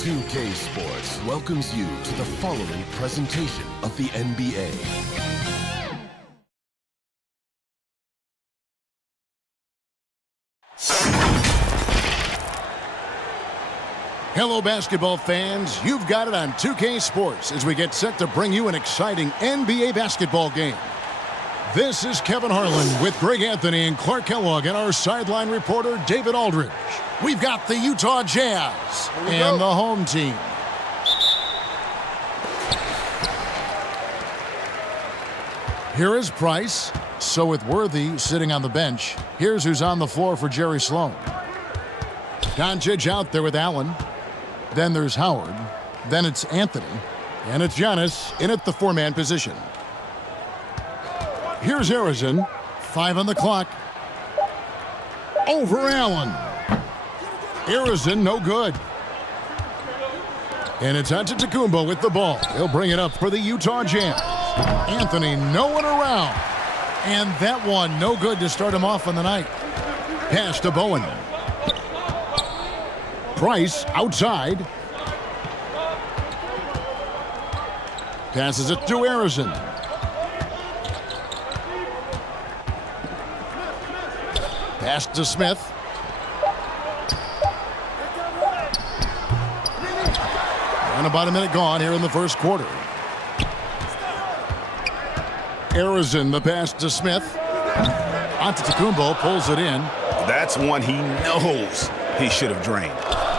2K Sports welcomes you to the following presentation of the NBA. Hello, basketball fans. You've got it on 2K Sports as we get set to bring you an exciting NBA basketball game. This is Kevin Harlan with Greg Anthony and Clark Kellogg and our sideline reporter, David Aldridge. We've got the Utah Jazz and the home team. Here is Price. So with Worthy sitting on the bench, here's who's on the floor for Jerry Sloan. Doncic out there with Allen. Then there's Howard. Then it's Anthony. And it's Giannis in at the four-man position. Here's Arizon. 5 on the clock. Over Allen. Arizon, no good. And it's Antetokounmpo with the ball. He'll bring it up for the Utah Jazz. Anthony, no one around. And that one, no good to start him off on the night. Pass to Bowen. Price outside. Passes it to Arizon. Pass to Smith. And about a minute gone here in the first quarter. Arizon, the pass to Smith. Antetokounmpo pulls it in. That's one he knows he should have drained.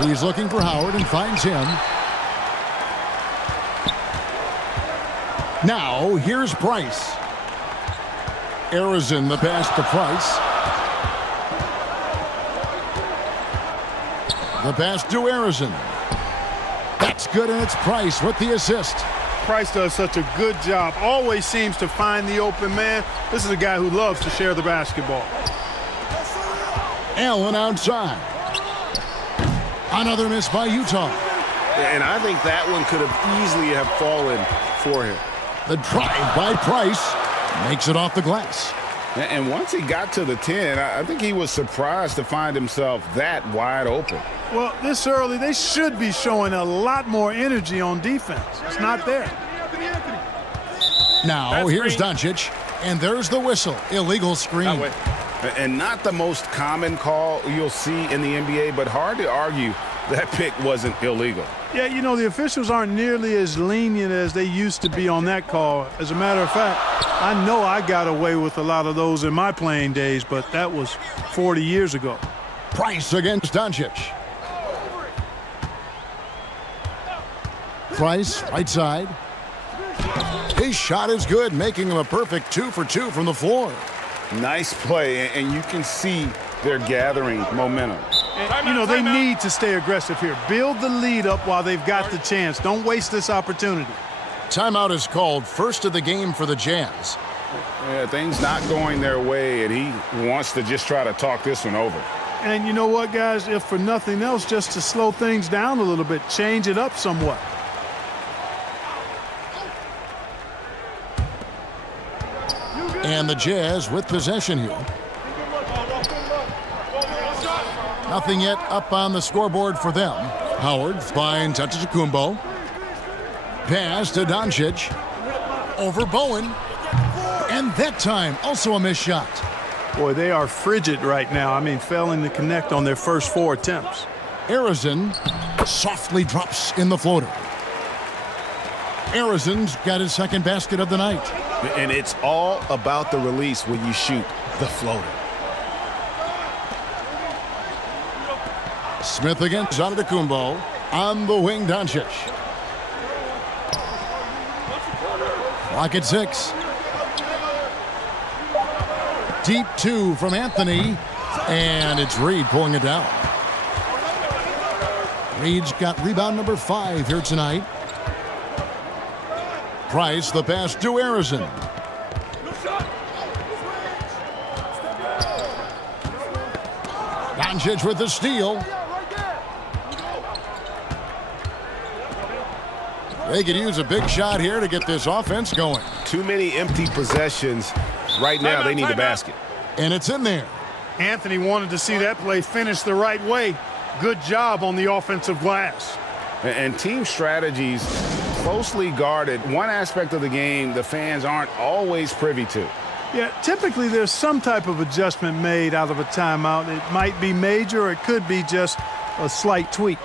He's looking for Howard and finds him. Now, here's Price. Arizon, the pass to Price. The pass to Arizon. That's good, and it's Price with the assist. Price does such a good job. Always seems to find the open man. This is a guy who loves to share the basketball. Allen outside. Another miss by Utah. And I think that one could have easily have fallen for him. The drive by Price makes it off the glass. And once he got to the 10, I think he was surprised to find himself that wide open. Well, this early, they should be showing a lot more energy on defense. It's not there. Now, here's Doncic, and there's the whistle. Illegal screen. And not the most common call you'll see in the NBA, but hard to argue that pick wasn't illegal. Yeah, you know, the officials aren't nearly as lenient as they used to be on that call. As a matter of fact, I know I got away with a lot of those in my playing days, but that was 40 years ago. Price against Doncic. Price, right side. His shot is good, making him a perfect 2 for 2 from the floor. Nice play, and you can see they're gathering momentum. And, you know, they need to stay aggressive here. Build the lead up while they've got the chance. Don't waste this opportunity. Timeout is called, first of the game for the Jazz. Yeah, things not going their way, and he wants to just try to talk this one over. And you know what, guys? If for nothing else, just to slow things down a little bit, change it up somewhat. And the Jazz with possession here. Nothing yet up on the scoreboard for them. Howard finds Antetokounmpo. Pass to Doncic. Over Bowen. And that time, also a missed shot. Boy, they are frigid right now. I mean, failing to connect on their first 4 attempts. Arizon softly drops in the floater. Arizon's got his second basket of the night. And it's all about the release when you shoot the floater. Smith against Antetokounmpo. On the wing, Doncic. Clock at 6. Deep 2 from Anthony. And it's Reed pulling it down. Reed's got rebound number 5 here tonight. Price, the pass to Arizon. Doncic with the steal. They could use a big shot here to get this offense going. Too many empty possessions. Right now, they need a basket. And it's in there. Anthony wanted to see that play finish the right way. Good job on the offensive glass. And team strategies closely guarded. One aspect of the game the fans aren't always privy to. Yeah, typically there's some type of adjustment made out of a timeout. It might be major, or it could be just a slight tweak.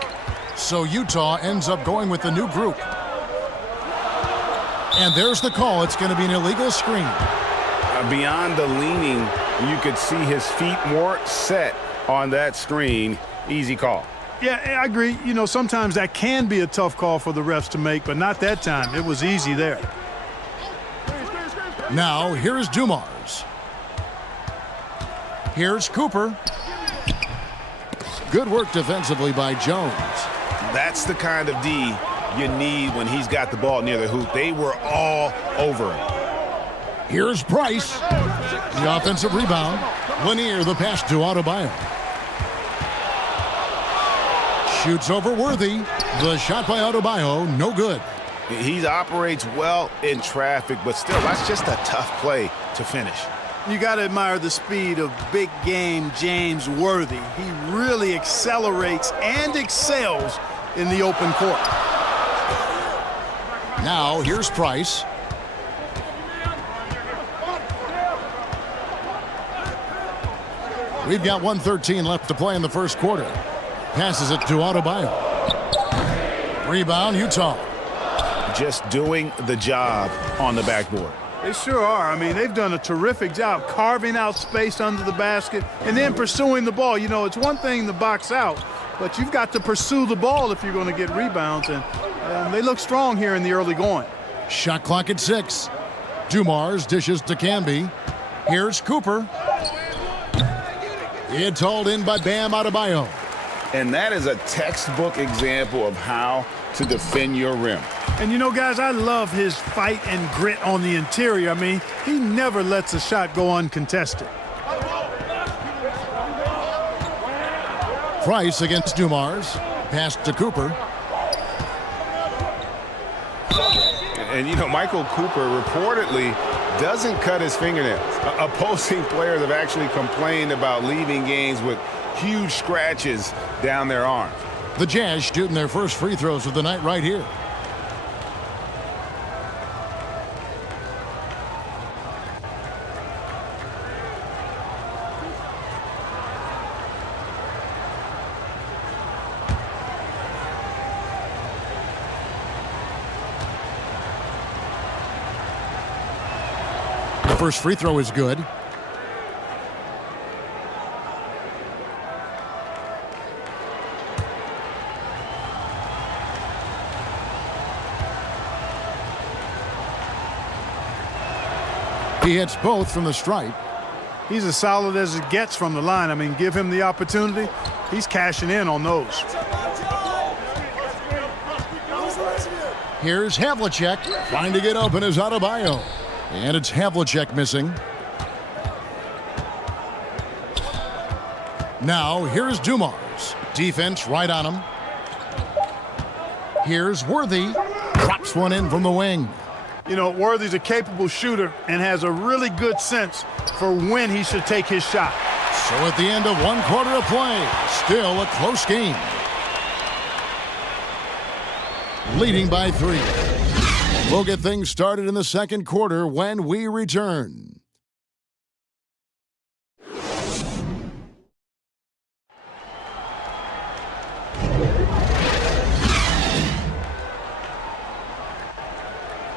So Utah ends up going with the new group. And there's the call. It's going to be an illegal screen. Beyond the leaning, you could see his feet more set on that screen. Easy call. Yeah, I agree. You know, sometimes that can be a tough call for the refs to make, but not that time. It was easy there. Now, here's Dumars. Here's Cooper. Good work defensively by Jones. That's the kind of D you need when he's got the ball near the hoop. They were all over him. Here's Price. The offensive rebound. Lanier, the pass to Adebayo. Shoots over Worthy. The shot by Adebayo, no good. He operates well in traffic, but still, that's just a tough play to finish. You got to admire the speed of big game James Worthy. He really accelerates and excels in the open court. Now, here's Price. We've got 1:13 left to play in the first quarter. Passes it to Adebayo. Rebound, Utah. Just doing the job on the backboard. They sure are. I mean, they've done a terrific job carving out space under the basket and then pursuing the ball. You know, it's one thing to box out, but you've got to pursue the ball if you're going to get rebounds, and they look strong here in the early going. Shot clock at 6. Dumars dishes to Camby. Here's Cooper. It's hauled in by Bam Adebayo. And that is a textbook example of how to defend your rim. And you know, guys, I love his fight and grit on the interior. I mean, he never lets a shot go uncontested. Price against Dumars. Pass to Cooper. And, you know, Michael Cooper reportedly doesn't cut his fingernails. Opposing players have actually complained about leaving games with huge scratches down their arms. The Jazz shooting their first free throws of the night right here. The first free throw is good. He hits both from the stripe. He's as solid as it gets from the line. I mean, give him the opportunity. He's cashing in on those. Here's Havlicek. Trying to get open is Adebayo. And it's Havlicek missing. Now, here's Dumars. Defense right on him. Here's Worthy. Drops one in from the wing. You know, Worthy's a capable shooter and has a really good sense for when he should take his shot. So at the end of 1 quarter of play, still a close game. Leading by 3. We'll get things started in the second quarter when we return.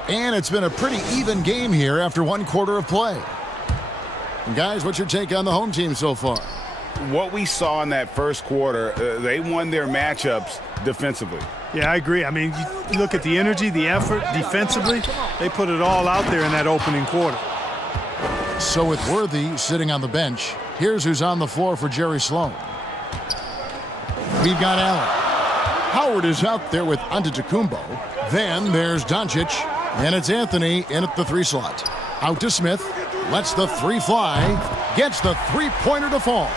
And it's been a pretty even game here after 1 quarter of play. And guys, what's your take on the home team so far? What we saw in that first quarter, they won their matchups defensively. Yeah, I agree. I mean, you look at the energy, the effort defensively, they put it all out there in that opening quarter. So with Worthy sitting on the bench, here's who's on the floor for Jerry Sloan. We've got Allen. Howard is out there with Antetokounmpo. Then there's Doncic, and it's Anthony in at the 3 slot. Out to Smith, lets the 3 fly, gets the 3-pointer to fall.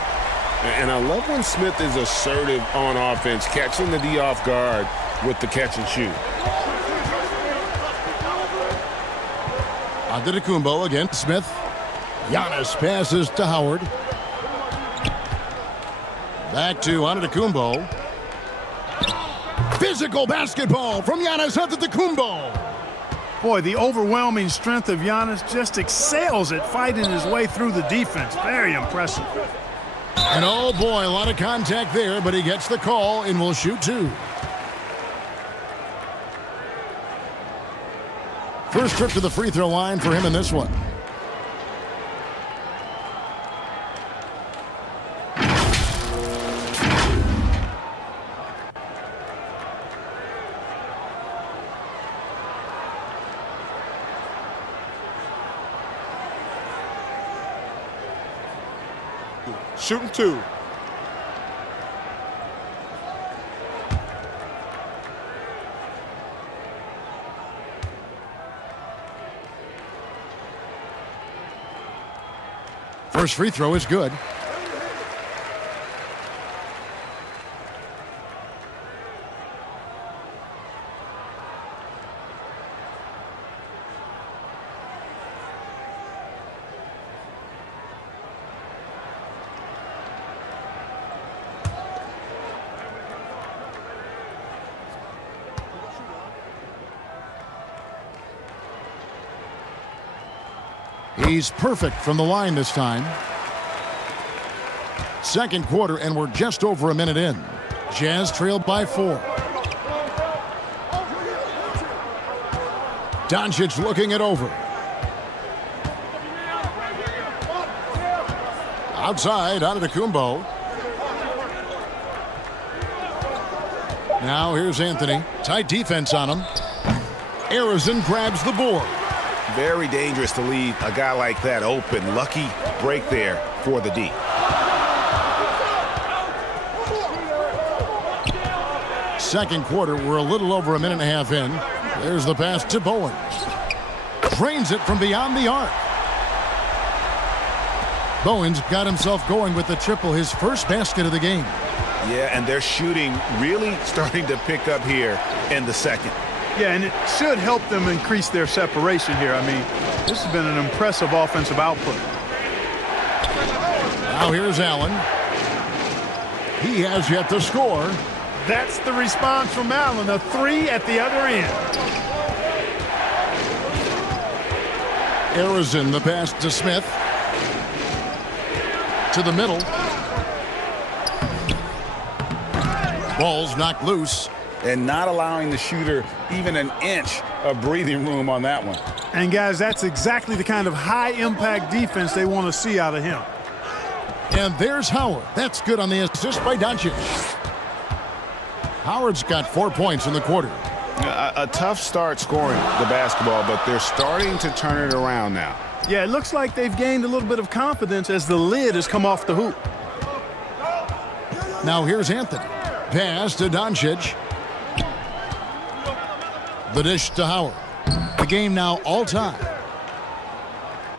And I love when Smith is assertive on offense, catching the D off guard with the catch and shoot. Antetokounmpo against Smith. Giannis passes to Howard. Back to Antetokounmpo. Physical basketball from Giannis Antetokounmpo. Boy, the overwhelming strength of Giannis just excels at fighting his way through the defense. Very impressive. And oh boy, a lot of contact there, but he gets the call and will shoot 2. First trip to the free throw line for him in this one. Shooting 2. First free throw is good. He's perfect from the line this time. Second quarter, and we're just over a minute in. Jazz trailed by 4. Doncic looking it over. Outside, Antetokounmpo. Now here's Anthony. Tight defense on him. Arizon grabs the board. Very dangerous to leave a guy like that open. Lucky break there for the D. Second quarter, we're a little over a minute and a half in. There's the pass to Bowen. Drains it from beyond the arc. Bowen's got himself going with the triple, his first basket of the game. Yeah, and their shooting really starting to pick up here in the second. Yeah, and it should help them increase their separation here. I mean, this has been an impressive offensive output. Now here's Allen. He has yet to score. That's the response from Allen, a 3 at the other end. Arizon, the pass to Smith. To the middle. Ball's knocked loose. And not allowing the shooter even an inch of breathing room on that one. And guys, that's exactly the kind of high-impact defense they want to see out of him. And there's Howard. That's good on the assist by Doncic. Howard's got 4 points in the quarter. A tough start scoring the basketball, but they're starting to turn it around now. Yeah, it looks like they've gained a little bit of confidence as the lid has come off the hoop. Now here's Anthony. Pass to Doncic. The dish to Howard. The game now all time.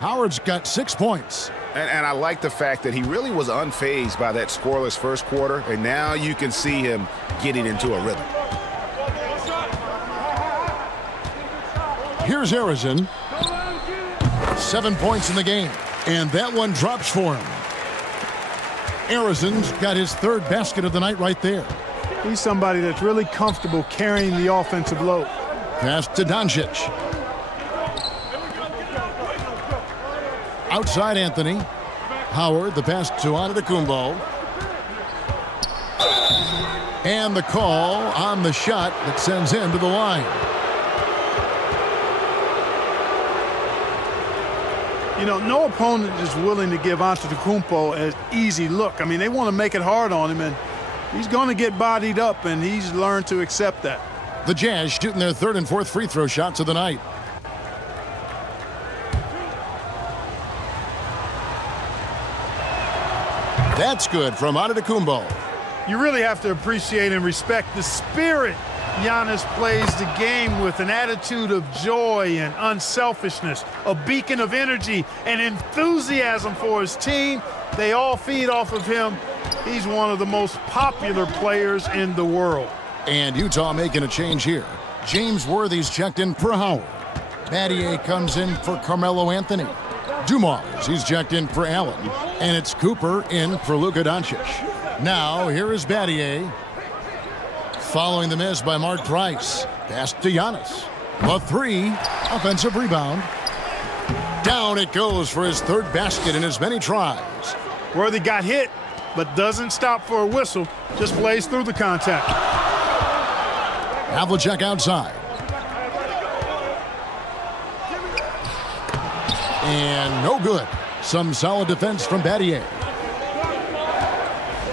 Howard's got 6 points. And I like the fact that he really was unfazed by that scoreless first quarter, and now you can see him getting into a rhythm. Here's Harrison. 7 points in the game, and that one drops for him. Harrison's got his 3rd basket of the night right there. He's somebody that's really comfortable carrying the offensive load. Pass to Doncic. Outside Anthony. Howard, the pass to Antetokounmpo. And the call on the shot that sends him to the line. You know, no opponent is willing to give Antetokounmpo an easy look. I mean, they want to make it hard on him, and he's going to get bodied up, and he's learned to accept that. The Jazz shooting their 3rd and 4th free throw shots of the night. That's good from Antetokounmpo. You really have to appreciate and respect the spirit Giannis plays the game with, an attitude of joy and unselfishness, a beacon of energy and enthusiasm for his team. They all feed off of him. He's one of the most popular players in the world. And Utah making a change here. James Worthy's checked in for Howard. Battier comes in for Carmelo Anthony. Dumars, he's checked in for Allen. And it's Cooper in for Luka Doncic. Now, here is Battier. Following the miss by Mark Price. Pass to Giannis. A 3. Offensive rebound. Down it goes for his 3rd basket in as many tries. Worthy got hit, but doesn't stop for a whistle. Just plays through the contact. Havlicek outside. And no good. Some solid defense from Battier.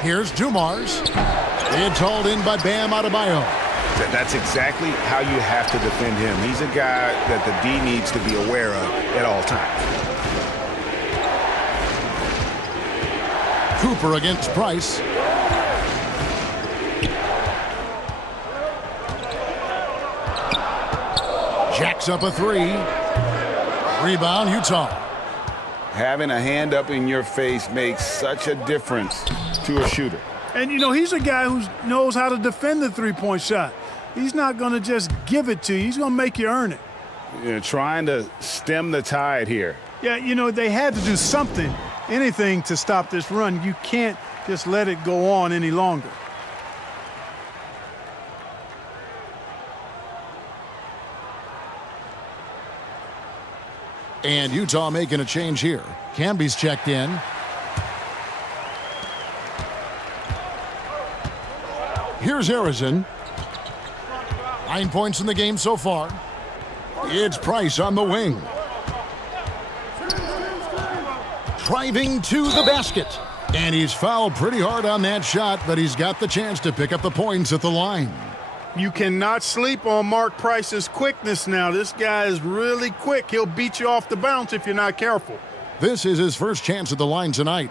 Here's Dumars. It's hauled in by Bam Adebayo. That's exactly how you have to defend him. He's a guy that the D needs to be aware of at all times. Cooper against Price. Jacks up a 3. Rebound, Utah. Having a hand up in your face makes such a difference to a shooter. And, you know, he's a guy who knows how to defend the three-point shot. He's not going to just give it to you. He's going to make you earn it. You know, trying to stem the tide here. Yeah, you know, they had to do something, anything to stop this run. You can't just let it go on any longer. And Utah making a change here. Camby's checked in. Here's Harrison. 9 points in the game so far. It's Price on the wing. Driving to the basket. And he's fouled pretty hard on that shot, but he's got the chance to pick up the points at the line. You cannot sleep on Mark Price's quickness now. This guy is really quick. He'll beat you off the bounce if you're not careful. This is his first chance at the line tonight.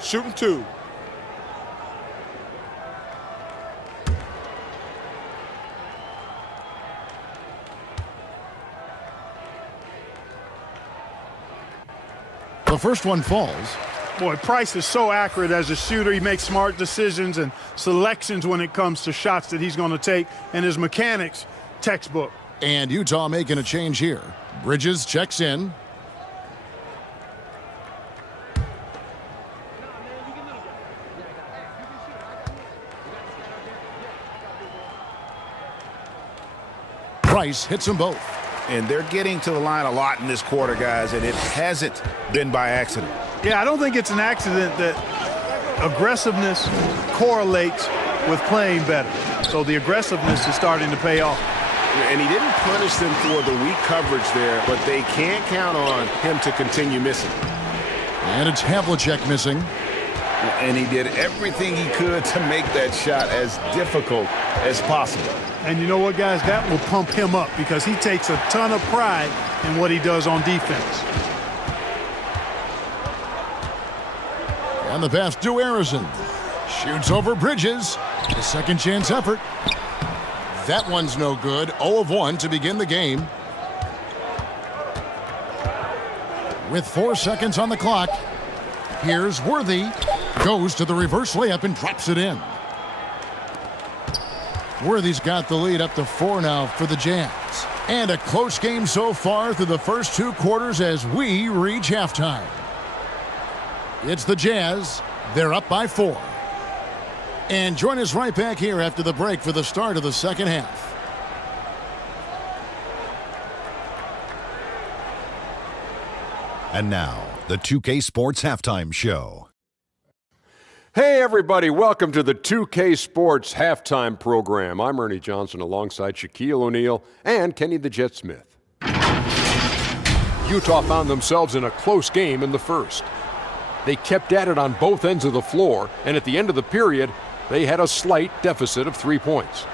Shooting 2. The first one falls. Boy, Price is so accurate as a shooter. He makes smart decisions and selections when it comes to shots that he's going to take, and his mechanics, textbook. And Utah making a change here. Bridges checks in. Price hits them both. And they're getting to the line a lot in this quarter, guys, and it hasn't been by accident. Yeah, I don't think it's an accident that aggressiveness correlates with playing better. So the aggressiveness is starting to pay off. And he didn't punish them for the weak coverage there, but they can't count on him to continue missing. And it's Havlicek missing. And he did everything he could to make that shot as difficult as possible. And you know what, guys? That will pump him up because he takes a ton of pride in what he does on defense. And the pass to Harrison. Shoots over Bridges. A second chance effort. That one's no good. 0 of 1 to begin the game. With 4 seconds on the clock, here's Worthy. Goes to the reverse layup and drops it in. Worthy's got the lead up to 4 now for the Jazz. And a close game so far through the first 2 quarters as we reach halftime. It's the Jazz. They're up by 4. And join us right back here after the break for the start of the second half. And now, the 2K Sports Halftime Show. Hey, everybody. Welcome to the 2K Sports Halftime Program. I'm Ernie Johnson alongside Shaquille O'Neal and Kenny the Jet Smith. Utah found themselves in a close game in the first. They kept at it on both ends of the floor, and at the end of the period, they had a slight deficit of 3 points.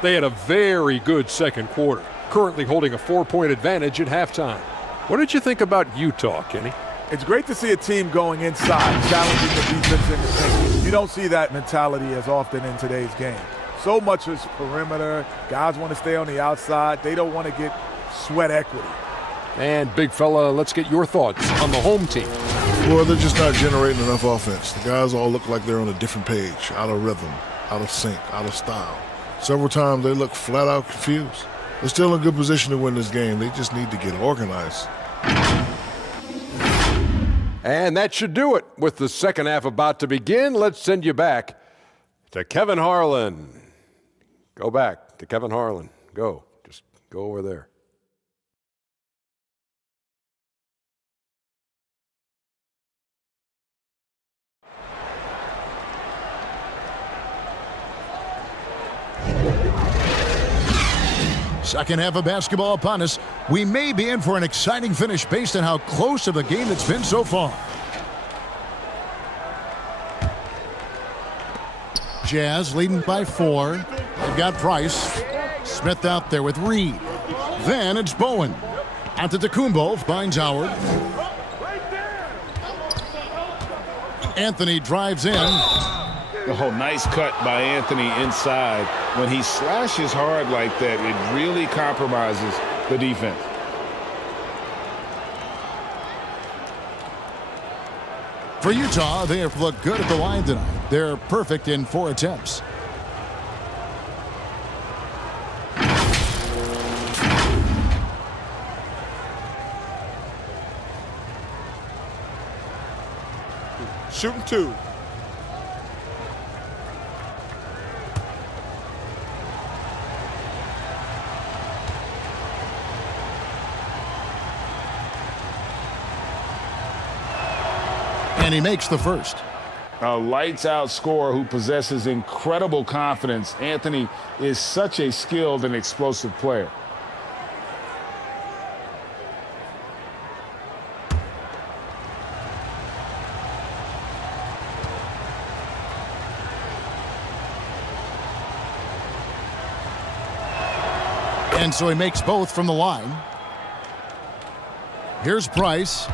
They had a very good second quarter, currently holding a 4-point advantage at halftime. What did you think about Utah, Kenny? It's great to see a team going inside, challenging the defense in the paint. You don't see that mentality as often in today's game. So much is perimeter. Guys want to stay on the outside. They don't want to get sweat equity. And, big fella, let's get your thoughts on the home team. Well, they're just not generating enough offense. The guys all look like they're on a different page, out of rhythm, out of sync, out of style. Several times they look flat out confused. They're still in good position to win this game. They just need to get organized. And that should do it. With the second half about to begin, let's send you back to Kevin Harlan. Go back to Kevin Harlan. Go. Just go over there. Second half of basketball upon us. We may be in for an exciting finish based on how close of a game it's been so far. Jazz leading by 4. They've got Price. Smith out there with Reed. Then it's Bowen. Antetokounmpo finds Howard. Anthony drives in. Oh, nice cut by Anthony inside. When he slashes hard like that, it really compromises the defense. For Utah, they have looked good at the line tonight. They're perfect in 4 attempts. Shooting 2. And he makes the first. A lights-out scorer who possesses incredible confidence. Anthony is such a skilled and explosive player. And so he makes both from the line. Here's Price.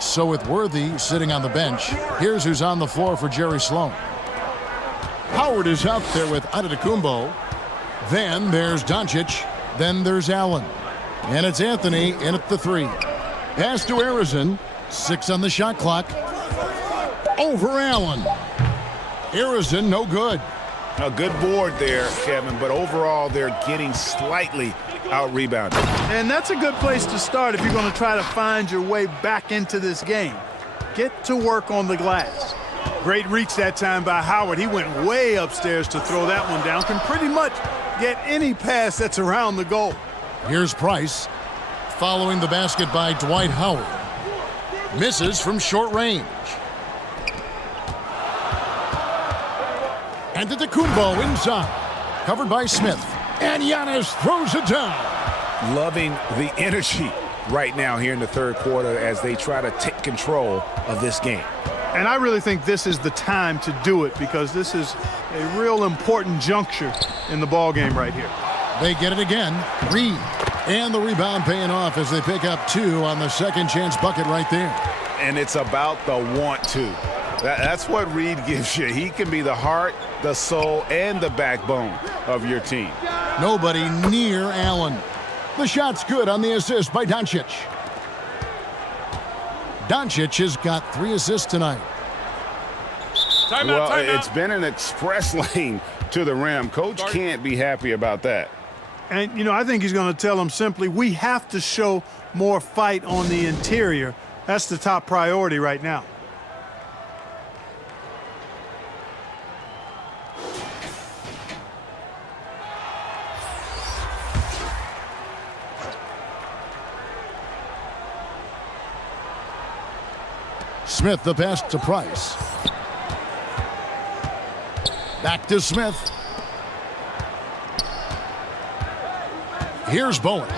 So with Worthy sitting on the bench, here's who's on the floor for Jerry Sloan. Howard is out there with Antetokounmpo. Then there's Doncic. Then there's Allen. And it's Anthony in at the 3. Pass to Arizon. 6 on the shot clock. Over Allen. Arizon no good. A good board there, Kevin, but overall they're getting slightly out-rebounded. And that's a good place to start if you're going to try to find your way back into this game. Get to work on the glass. Great reach that time by Howard. He went way upstairs to throw that one down. Can pretty much get any pass that's around the goal. Here's Price. Following the basket by Dwight Howard. Misses from short range. And Antetokounmpo inside. Covered by Smith. And Giannis throws it down. Loving the energy right now here in the third quarter as they try to take control of this game. And I really think this is the time to do it because this is a real important juncture in the ball game right here. They get it again. Reed. And the rebound paying off as they pick up 2 on the second chance bucket right there. And it's about the want to. That's what Reed gives you. He can be the heart the soul and the backbone of your team. Nobody near Allen. The shot's good on the assist by Doncic. Doncic has got 3 assists tonight. Well, it's been an express lane to the rim. Coach can't be happy about that. And, you know, I think he's going to tell them simply, we have to show more fight on the interior. That's the top priority right now. Smith the pass to Price. Back to Smith. Here's Bowen.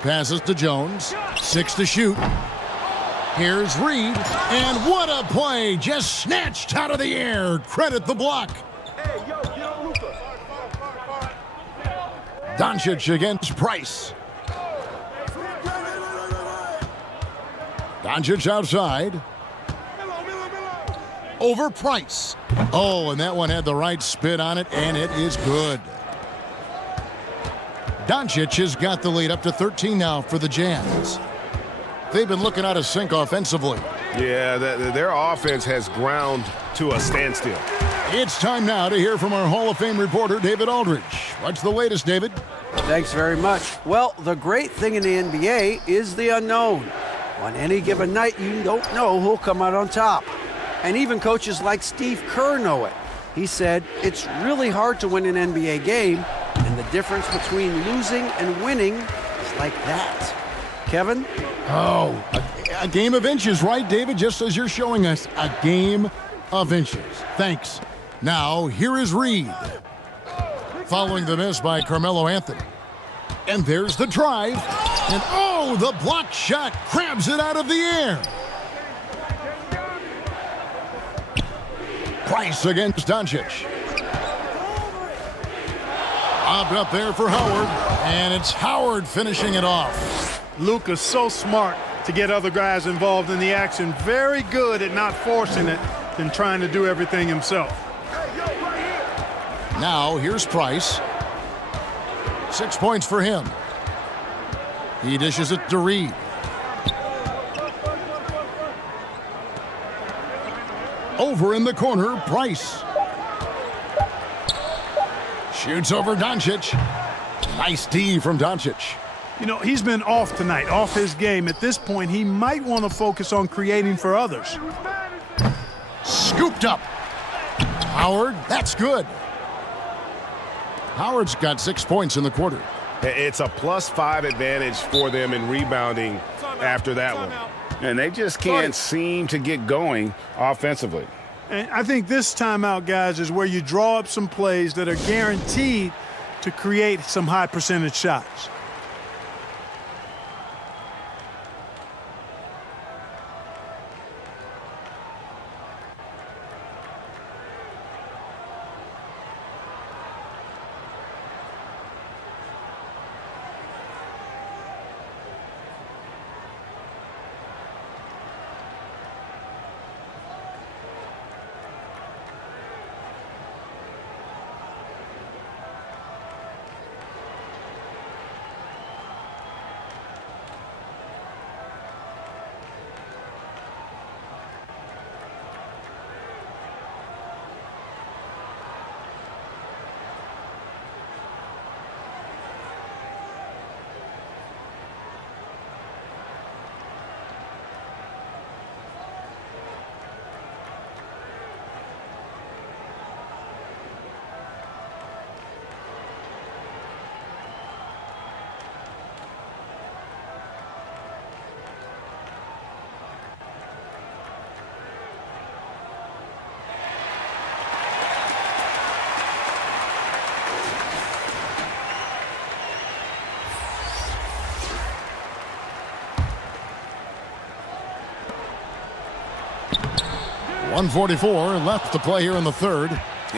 Passes to Jones. 6 to shoot. Here's Reed. And what a play. Just snatched out of the air. Credit the block. Doncic against Price. Doncic outside. Over Price. Oh, and that one had the right spin on it, and it is good. Doncic has got the lead up to 13 now for the Jazz. They've been looking out of sync offensively. Yeah, their offense has ground to a standstill. It's time now to hear from our Hall of Fame reporter, David Aldridge. What's the latest, David? Thanks very much. Well, the great thing in the NBA is the unknown. On any given night, you don't know who'll come out on top. And even coaches like Steve Kerr know it. He said, it's really hard to win an NBA game, and the difference between losing and winning is like that. Kevin? Oh, a game of inches, right, David? Just as you're showing us, a game of inches. Thanks. Now, here is Reed. Following the miss by Carmelo Anthony. And there's the drive. And oh, the block shot grabs it out of the air. Price against Doncic. Lobbed up there for Howard. And it's Howard finishing it off. Luka's so smart to get other guys involved in the action. Very good at not forcing it and trying to do everything himself. Now, here's Price. 6 points for him. He dishes it to Reed. Over in the corner, Price. Shoots over Doncic. Nice D from Doncic. You know, he's been off tonight, off his game. At this point, he might want to focus on creating for others. Scooped up. Howard, that's good. Howard's got 6 points in the quarter. It's a +5 advantage for them in rebounding after that one. And they just can't seem to get going offensively. And I think this timeout, guys, is where you draw up some plays that are guaranteed to create some high percentage shots. .144 left to play here in the third.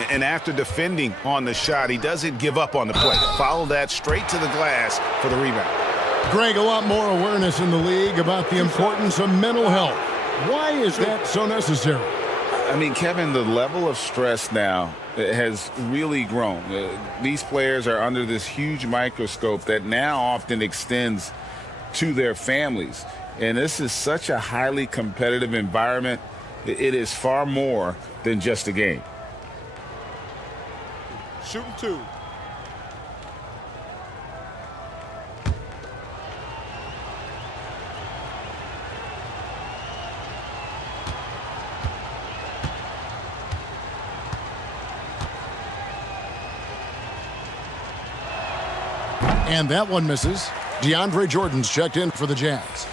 And after defending on the shot, he doesn't give up on the play. Follow that straight to the glass for the rebound. Greg, a lot more awareness in the league about the importance of mental health. Why is that so necessary? I mean, Kevin, the level of stress now has really grown. These players are under this huge microscope that now often extends to their families. And this is such a highly competitive environment. It is far more than just a game. Shooting 2. And that one misses. DeAndre Jordan's checked in for the Jazz.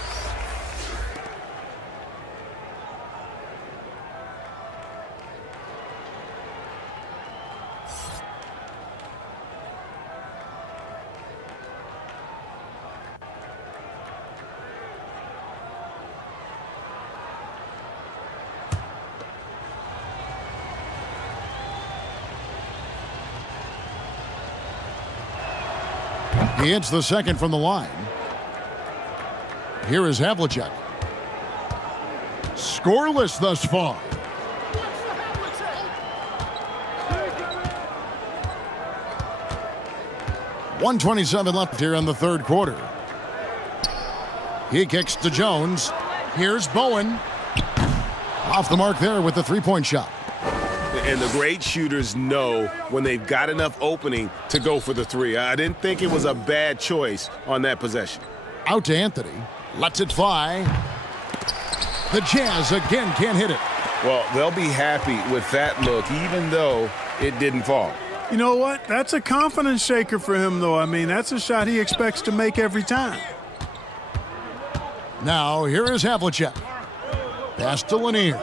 He hits the second from the line. Here is Havlicek. Scoreless thus far. 1:27 left here in the third quarter. He kicks to Jones. Here's Bowen. Off the mark there with the three-point shot. And the great shooters know when they've got enough opening to go for the three. I didn't think it was a bad choice on that possession. Out to Anthony. Lets it fly. The Jazz again can't hit it. Well, they'll be happy with that look, even though it didn't fall. You know what? That's a confidence shaker for him, though. I mean, that's a shot he expects to make every time. Now, here is Havlicek. Pass to Lanier.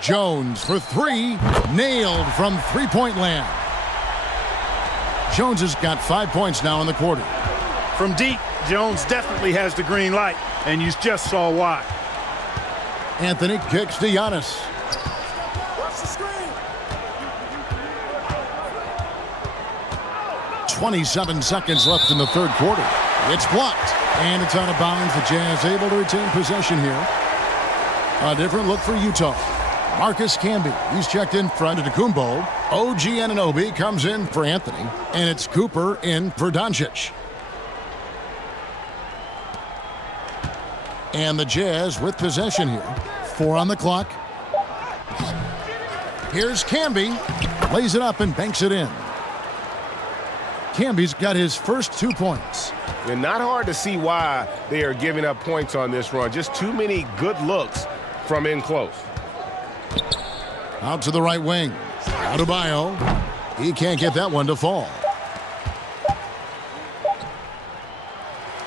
Jones for three. Nailed from three-point land. Jones has got 5 points now in the quarter. From deep, Jones definitely has the green light, and you just saw why. Anthony kicks to Giannis. 27 seconds left in the third quarter. It's blocked, and it's out of bounds. The Jazz able to retain possession here. A different look for Utah. Marcus Camby, he's checked in front of Kumbo. OG Anunoby comes in for Anthony, and it's Cooper in for Doncic. And the Jazz with possession here. 4 on the clock. Here's Camby. Lays it up and banks it in. Camby's got his first 2 points. And not hard to see why they are giving up points on this run. Just too many good looks from in close. Out to the right wing. Adebayo. He can't get that one to fall.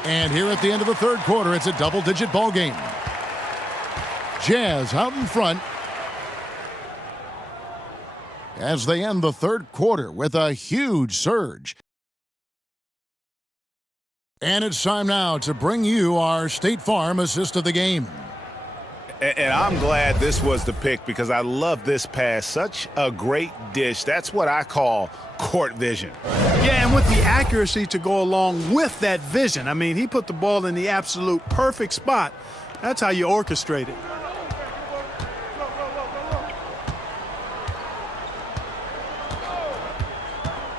And here at the end of the third quarter, it's a double-digit ball game. Jazz out in front as they end the third quarter with a huge surge. And it's time now to bring you our State Farm assist of the game. And I'm glad this was the pick because I love this pass. Such a great dish. That's what I call court vision. Yeah, and with the accuracy to go along with that vision. I mean, he put the ball in the absolute perfect spot. That's how you orchestrate it.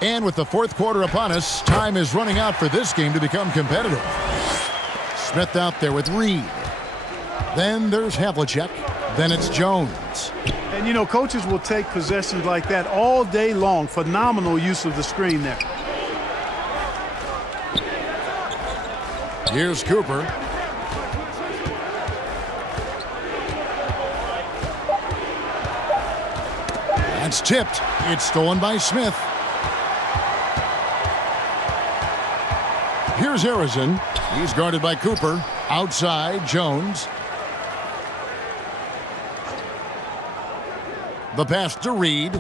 And with the fourth quarter upon us, time is running out for this game to become competitive. Smith out there with Reed. Then there's Havlicek. Then it's Jones. And, you know, coaches will take possessions like that all day long. Phenomenal use of the screen there. Here's Cooper. That's tipped. It's stolen by Smith. Here's Harrison. He's guarded by Cooper. Outside, Jones. The pass to Reed.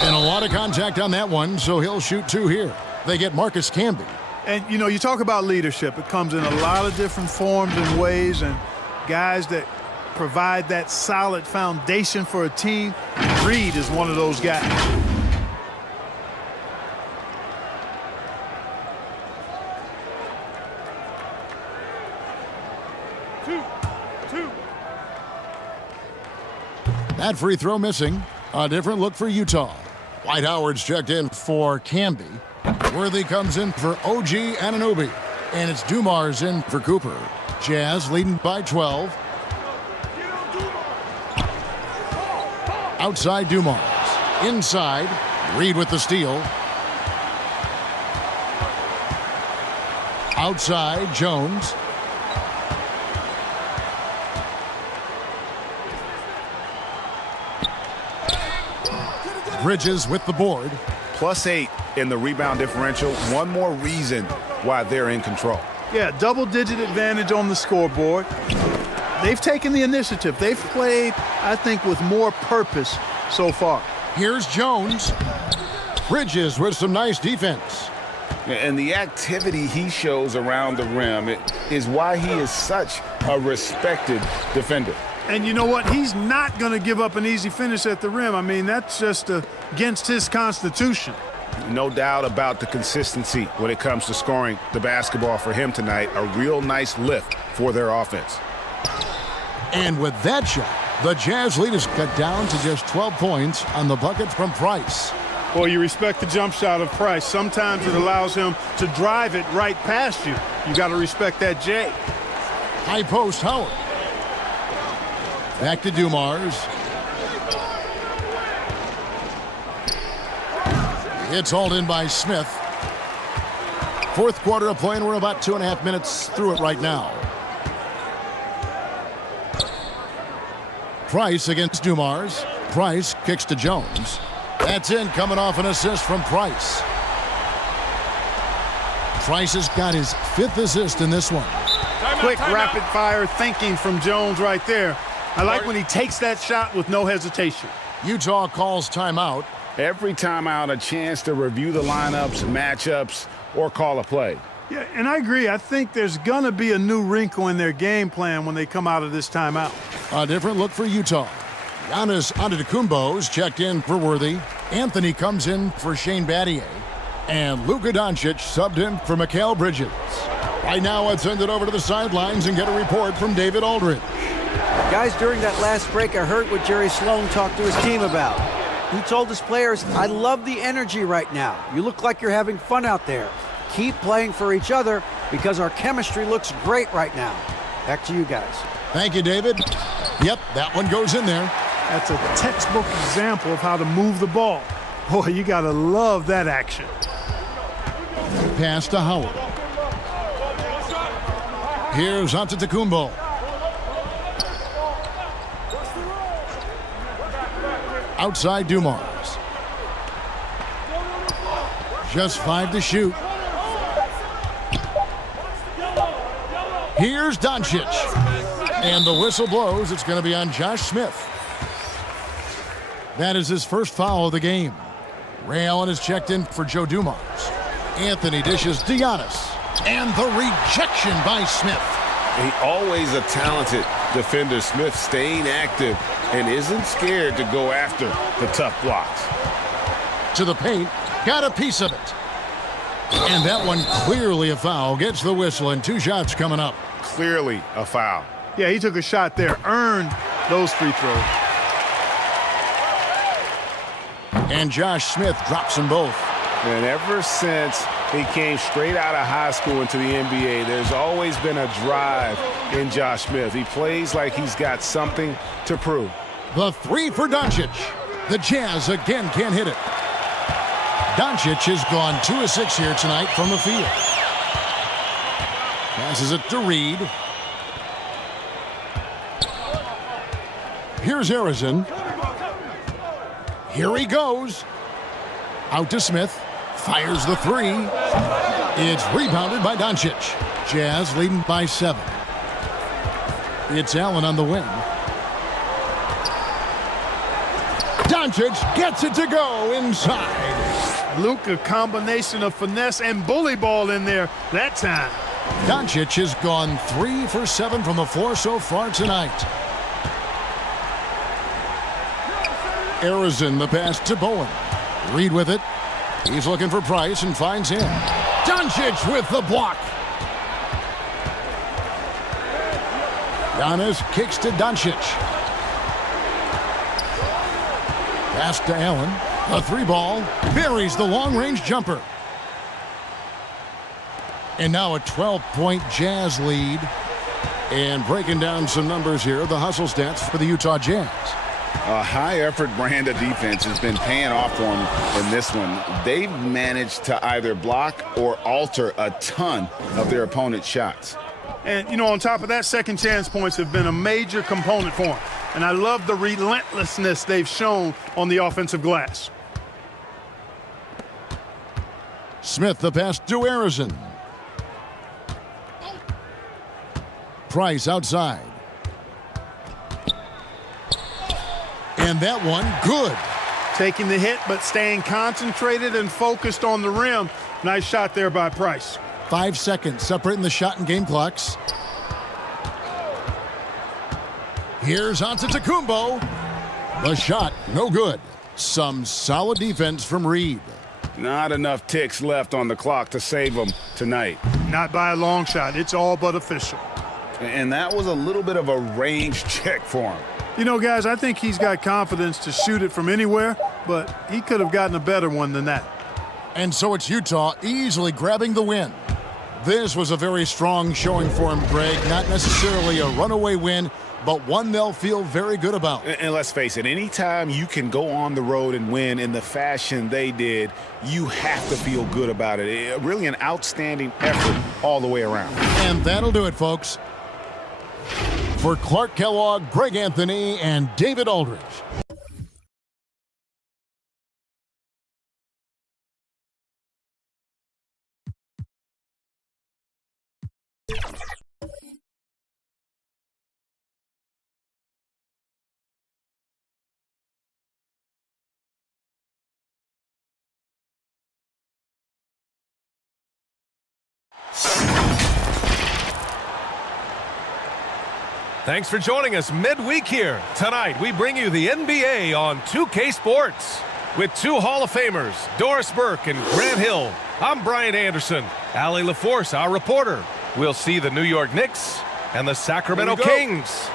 And a lot of contact on that one, so he'll shoot 2 here. They get Marcus Camby. And, you know, you talk about leadership. It comes in a lot of different forms and ways, and guys that provide that solid foundation for a team. Reed is one of those guys. That free throw missing. A different look for Utah. Dwight Howard's checked in for Camby. Worthy comes in for OG Anunoby. And it's Dumars in for Cooper. Jazz leading by 12. Outside Dumars. Inside, Reed with the steal. Outside, Jones. Bridges with the board. +8 in the rebound differential. One more reason why they're in control. Yeah, double-digit advantage on the scoreboard. They've taken the initiative. They've played, I think, with more purpose so far. Here's Jones. Bridges with some nice defense. And the activity he shows around the rim is why he is such a respected defender. And you know what? He's not going to give up an easy finish at the rim. I mean, that's just against his constitution. No doubt about the consistency when it comes to scoring the basketball for him tonight. A real nice lift for their offense. And with that shot, the Jazz lead is cut down to just 12 points on the bucket from Price. Well, you respect the jump shot of Price. Sometimes it allows him to drive it right past you. You got to respect that, Jay. High post, Howard. Back to Dumars. It's hauled in by Smith. Fourth quarter of play, and we're about 2.5 minutes through it right now. Price against Dumars. Price kicks to Jones. That's in, coming off an assist from Price. Price has got his 5th assist in this one. Quick, rapid-fire thinking from Jones right there. I like when he takes that shot with no hesitation. Utah calls timeout. Every timeout, a chance to review the lineups, matchups, or call a play. Yeah, and I agree. I think there's going to be a new wrinkle in their game plan when they come out of this timeout. A different look for Utah. Giannis Antetokounmpo's checked in for Worthy. Anthony comes in for Shane Battier. And Luka Doncic subbed in for Mikal Bridges. Right now, let's send it over to the sidelines and get a report from David Aldridge. Guys, during that last break, I heard what Jerry Sloan talked to his team about. He told his players, I love the energy right now. You look like you're having fun out there. Keep playing for each other because our chemistry looks great right now. Back to you guys. Thank you, David. Yep, that one goes in there. That's a textbook example of how to move the ball. Boy, you got to love that action. Pass to Howard. Here's Antetokounmpo. Outside Dumars. Just 5 to shoot. Here's Doncic. And the whistle blows. It's going to be on Josh Smith. That is his first foul of the game. Ray Allen is checked in for Joe Dumars. Anthony dishes to Giannis. And the rejection by Smith. He always a talented defender. Smith staying active and isn't scared to go after the tough blocks. To the paint, got a piece of it. And that one clearly a foul. Gets the whistle and 2 shots coming up. Clearly a foul. Yeah, he took a shot there. Earned those free throws. And Josh Smith drops them both. And ever since he came straight out of high school into the NBA, there's always been a drive in Josh Smith. He plays like he's got something to prove. The 3 for Doncic. The Jazz again can't hit it. Doncic has gone 2 of 6 here tonight from the field. Passes it to Reed. Here's Harrison. Here he goes. Out to Smith. Fires the 3. It's rebounded by Doncic. Jazz leading by 7. It's Allen on the wing. Doncic gets it to go inside. Luka, combination of finesse and bully ball in there that time. Doncic has gone 3 for 7 from the floor so far tonight. Harrison, the pass to Bowen. Reed with it. He's looking for Price and finds him. Doncic with the block. Giannis kicks to Doncic. Pass to Allen. A 3-ball. Buries the long-range jumper. And now a 12-point Jazz lead. And breaking down some numbers here, the hustle stats for the Utah Jazz. A high-effort brand of defense has been paying off for them in this one. They've managed to either block or alter a ton of their opponent's shots. And, you know, on top of that, second chance points have been a major component for them. And I love the relentlessness they've shown on the offensive glass. Smith the pass to Harrison. Price outside. And that one, good. Taking the hit, but staying concentrated and focused on the rim. Nice shot there by Price. 5 seconds separating the shot and game clocks. Here's Antetokounmpo. The shot, no good. Some solid defense from Reed. Not enough ticks left on the clock to save them tonight. Not by a long shot. It's all but official. And that was a little bit of a range check for him. You know, guys, I think he's got confidence to shoot it from anywhere, but he could have gotten a better one than that. And so it's Utah easily grabbing the win. This was a very strong showing for him, Greg. Not necessarily a runaway win, but one they'll feel very good about. And let's face it, anytime you can go on the road and win in the fashion they did, you have to feel good about it. Really an outstanding effort all the way around. And that'll do it, folks. For Clark Kellogg, Greg Anthony, and David Aldridge. Thanks for joining us midweek here. Tonight, we bring you the NBA on 2K Sports. With two Hall of Famers, Doris Burke and Grant Hill. I'm Brian Anderson. Allie LaForce, our reporter. We'll see the New York Knicks and the Sacramento Kings.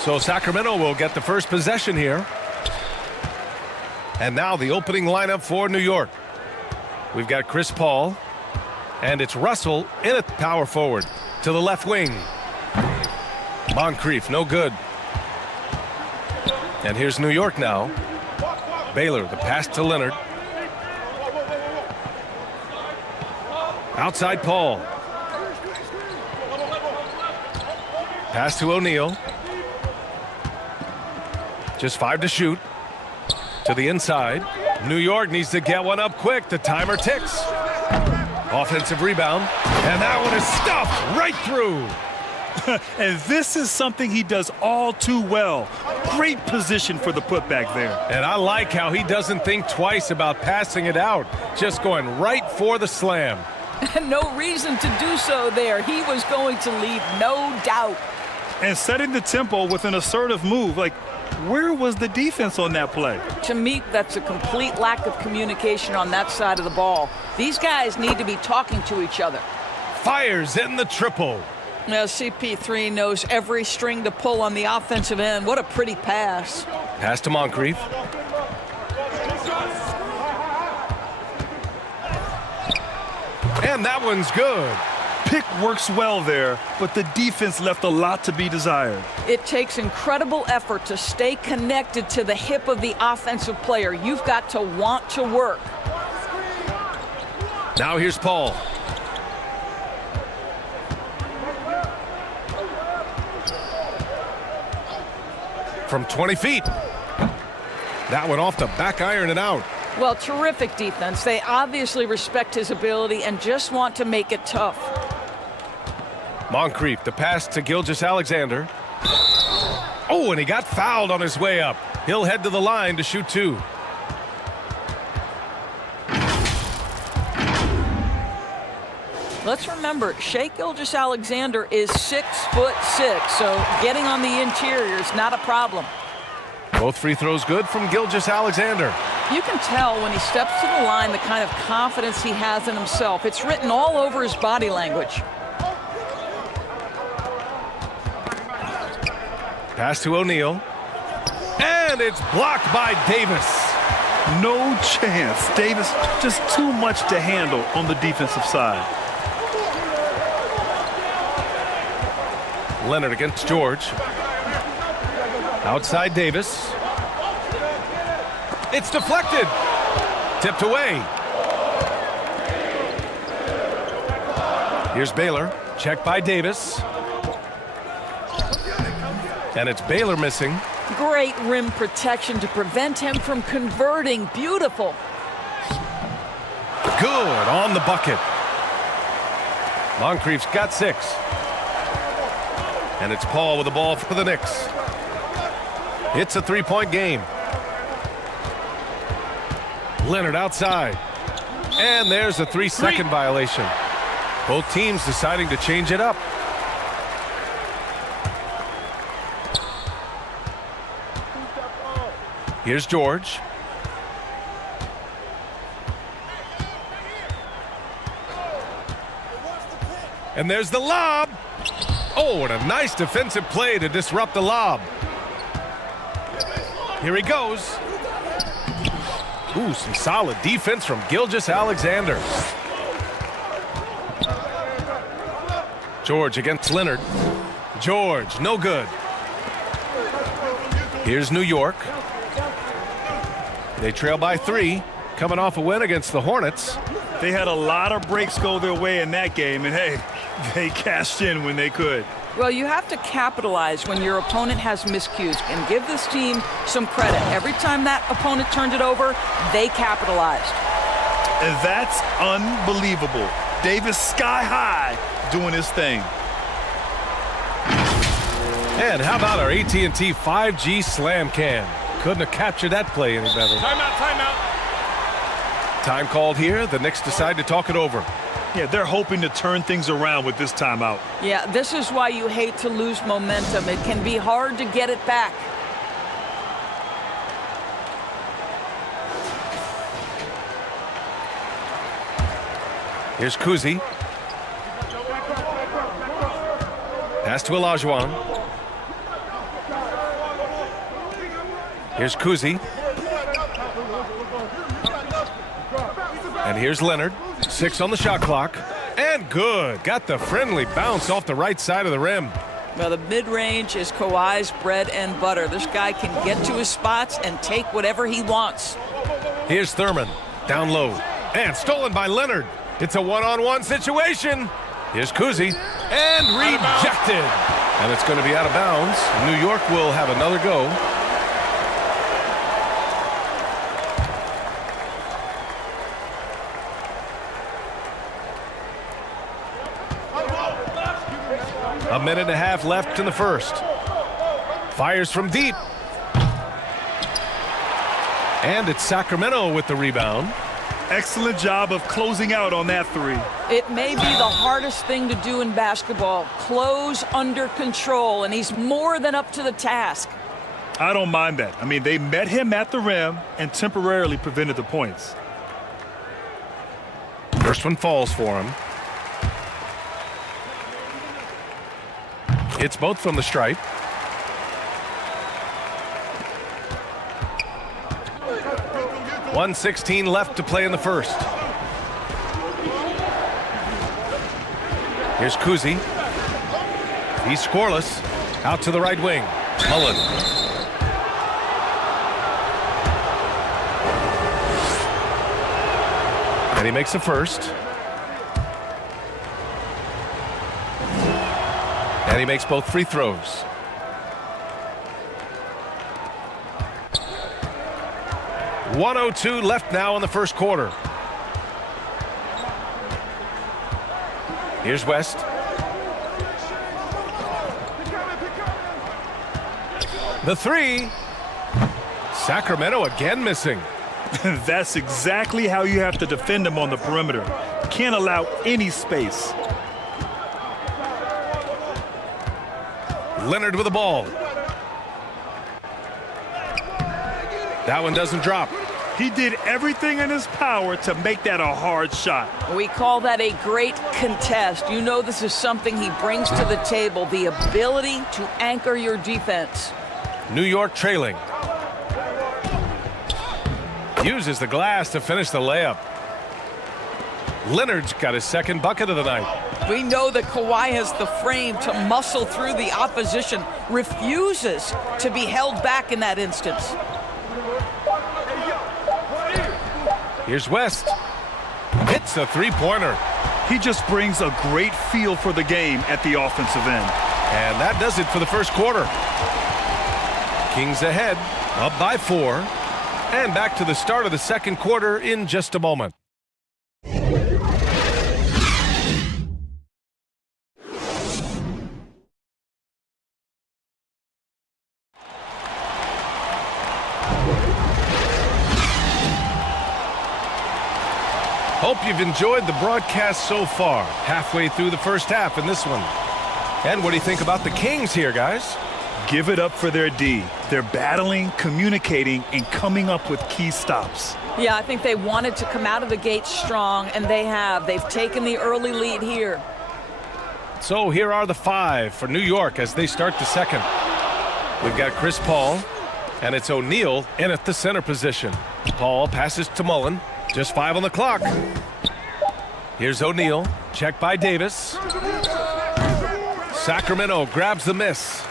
So Sacramento will get the first possession here. And now the opening lineup for New York. We've got Chris Paul. And it's Russell in at power forward. To the left wing. Moncrief, no good. And here's New York now. Baylor, the pass to Leonard. Outside Paul. Pass to O'Neal. Just 5 to shoot. To the inside. New York needs to get one up quick. The timer ticks. Offensive rebound, and that one is stuffed right through. And this is something he does all too well. Great position for the putback there. And I like how he doesn't think twice about passing it out, just going right for the slam. No reason to do so there. He was going to leave, no doubt. And setting the tempo with an assertive move, like, where was the defense on that play? To me, that's a complete lack of communication on that side of the ball. These guys need to be talking to each other. Fires in the triple. Now, CP3 knows every string to pull on the offensive end. What a pretty pass. Pass to Moncrief. And that one's good. Pick works well there, but the defense left a lot to be desired. It takes incredible effort to stay connected to the hip of the offensive player. You've got to want to work. Now here's Paul. From 20 feet. That one off the back iron and out. Well, terrific defense. They obviously respect his ability and just want to make it tough. Moncrief, the pass to Gilgeous-Alexander. Oh, and he got fouled on his way up. He'll head to the line to shoot 2. Let's remember, Shai Gilgeous-Alexander is 6'6", so getting on the interior is not a problem. Both free throws good from Gilgeous-Alexander. You can tell when he steps to the line the kind of confidence he has in himself. It's written all over his body language. Pass to O'Neal. And it's blocked by Davis. No chance. Davis, just too much to handle on the defensive side. Leonard against George. Outside Davis. It's deflected. Tipped away. Here's Baylor. Checked by Davis. And it's Baylor missing. Great rim protection to prevent him from converting. Beautiful. Good on the bucket. Moncrief's got 6. And it's Paul with the ball for the Knicks. It's a 3-point game. Leonard outside. And there's a 3-second violation. Both teams deciding to change it up. Here's George. And there's the lob. Oh, and a nice defensive play to disrupt the lob. Here he goes. Ooh, some solid defense from Gilgeous-Alexander. George against Leonard. George, no good. Here's New York. They trail by 3, coming off a win against the Hornets. They had a lot of breaks go their way in that game, and hey, they cashed in when they could. Well, you have to capitalize when your opponent has miscues and give this team some credit. Every time that opponent turned it over, they capitalized. And that's unbelievable. Davis sky high doing his thing. And how about our AT&T 5G Slam Cam? Couldn't have captured that play any better. Timeout, timeout. Time called here. The Knicks decide to talk it over. Yeah, they're hoping to turn things around with this timeout. Yeah, this is why you hate to lose momentum. It can be hard to get it back. Here's Kuzi. Pass to Olajuwon. Here's Kuzi. And here's Leonard. 6 on the shot clock. And good. Got the friendly bounce off the right side of the rim. Well, the mid-range is Kawhi's bread and butter. This guy can get to his spots and take whatever he wants. Here's Thurman. Down low. And stolen by Leonard. It's a one-on-one situation. Here's Kuzi. And rejected. And it's going to be out of bounds. New York will have another go. A minute and a half left in the first. Fires from deep. And it's Sacramento with the rebound. Excellent job of closing out on that 3. It may be the hardest thing to do in basketball. Close under control, and he's more than up to the task. I don't mind that. I mean, they met him at the rim and temporarily prevented the points. First one falls for him. It's both from the stripe. .116 left to play in the first. Here's Kuzi. He's scoreless. Out to the right wing. Mullen. And he makes the first. And he makes both free throws. .102 left now in the first quarter. Here's West. The 3. Sacramento again missing. That's exactly how you have to defend him on the perimeter. Can't allow any space. Leonard with the ball. That one doesn't drop. He did everything in his power to make that a hard shot. We call that a great contest. You know this is something he brings to the table, the ability to anchor your defense. New York trailing. Uses the glass to finish the layup. Leonard's got his second bucket of the night. We know that Kawhi has the frame to muscle through the opposition, refuses to be held back in that instance. Here's West. Hits a three-pointer. He just brings a great feel for the game at the offensive end. And that does it for the first quarter. Kings ahead, up by 4. And back to the start of the second quarter in just a moment. Hope you've enjoyed the broadcast so far. Halfway through the first half in this one. And what do you think about the Kings here, guys? Give it up for their D. They're battling, communicating, and coming up with key stops. Yeah, I think they wanted to come out of the gate strong, and they have. They've taken the early lead here. So here are the 5 for New York as they start the second. We've got Chris Paul, and it's O'Neal in at the center position. Paul passes to Mullen. Just 5 on the clock. Here's O'Neal. Checked by Davis. Sacramento grabs the miss.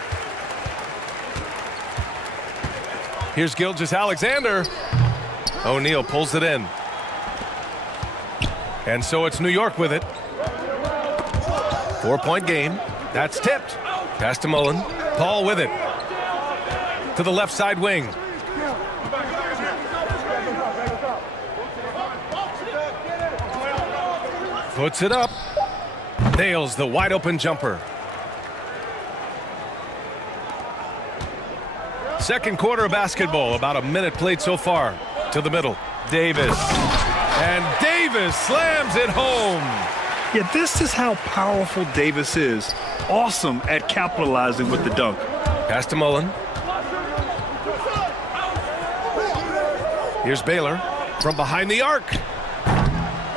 Here's Gilgeous-Alexander. O'Neal pulls it in. And so it's New York with it. 4-point game. That's tipped. Pass to Mullen. Paul with it. To the left side wing. Puts it up. Nails the wide open jumper. Second quarter of basketball. About a minute played so far. To the middle. Davis. And Davis slams it home. Yeah, this is how powerful Davis is. Awesome at capitalizing with the dunk. Pass to Mullen. Here's Baylor from behind the arc.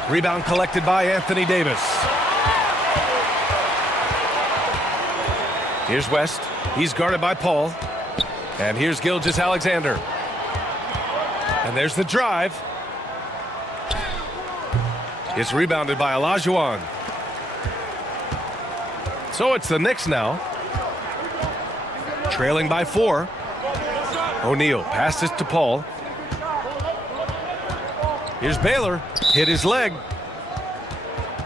Rebound collected by Anthony Davis. Here's West. He's guarded by Paul. And here's Gilgeous-Alexander. And there's the drive. It's rebounded by Olajuwon. So it's the Knicks now. Trailing by 4. O'Neal passes to Paul. Here's Baylor. Hit his leg.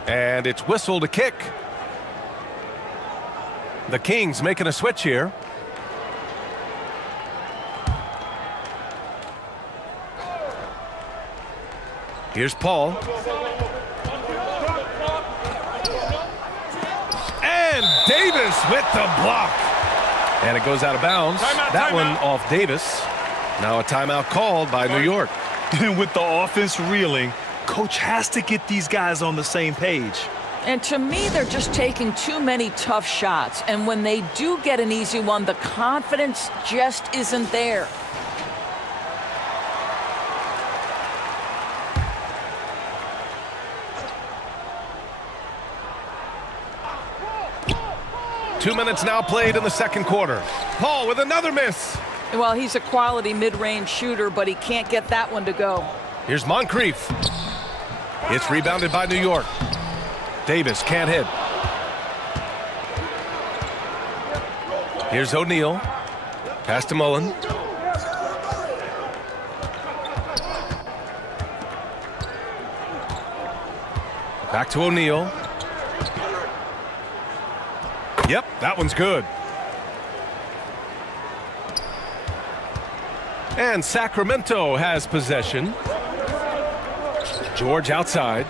And it's whistled a kick. The Kings making a switch here. Here's Paul. And Davis with the block. And it goes out of bounds. That one off Davis. Now a timeout called by New York. And with the offense reeling, coach has to get these guys on the same page. And to me, they're just taking too many tough shots. And when they do get an easy one, the confidence just isn't there. Two minutes now played in the second quarter. Paul with another miss. Well, he's a quality mid-range shooter, but he can't get that one to go. Here's Moncrief. It's rebounded by New York. Davis can't hit. Here's O'Neal. Pass to Mullen. Back to O'Neal. Yep, that one's good. And Sacramento has possession. George outside.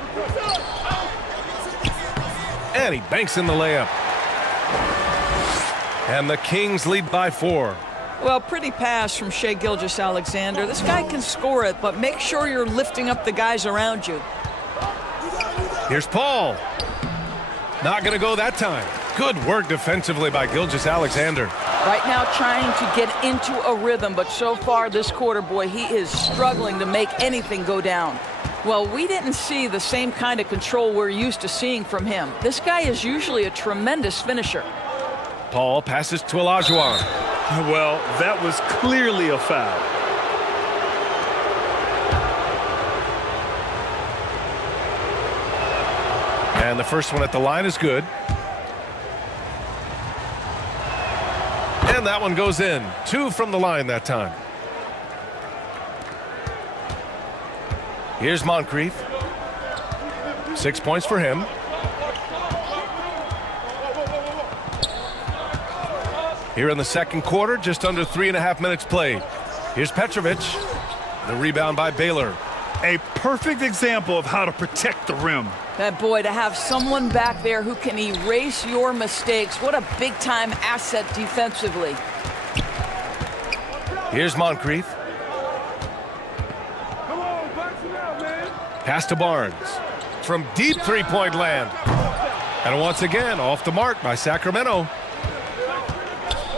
And he banks in the layup. And the Kings lead by 4. Well, pretty pass from Shai Gilgeous-Alexander. This guy can score it, but make sure you're lifting up the guys around you. Here's Paul. Not going to go that time. Good work defensively by Gilgeous-Alexander. Right now trying to get into a rhythm, but so far this quarter, boy, he is struggling to make anything go down. Well, we didn't see the same kind of control we're used to seeing from him. This guy is usually a tremendous finisher. Paul passes to Olajuwon. Well, that was clearly a foul. And the first one at the line is good. And that one goes in. 2 from the line that time. Here's Moncrief. 6 points for him. Here in the second quarter, just under 3.5 minutes played. Here's Petrovic. The rebound by Baylor. A perfect example of how to protect the rim. That boy, to have someone back there who can erase your mistakes. What a big-time asset defensively. Here's Moncrief. Pass to Barnes. From deep three-point land. And once again, off the mark by Sacramento.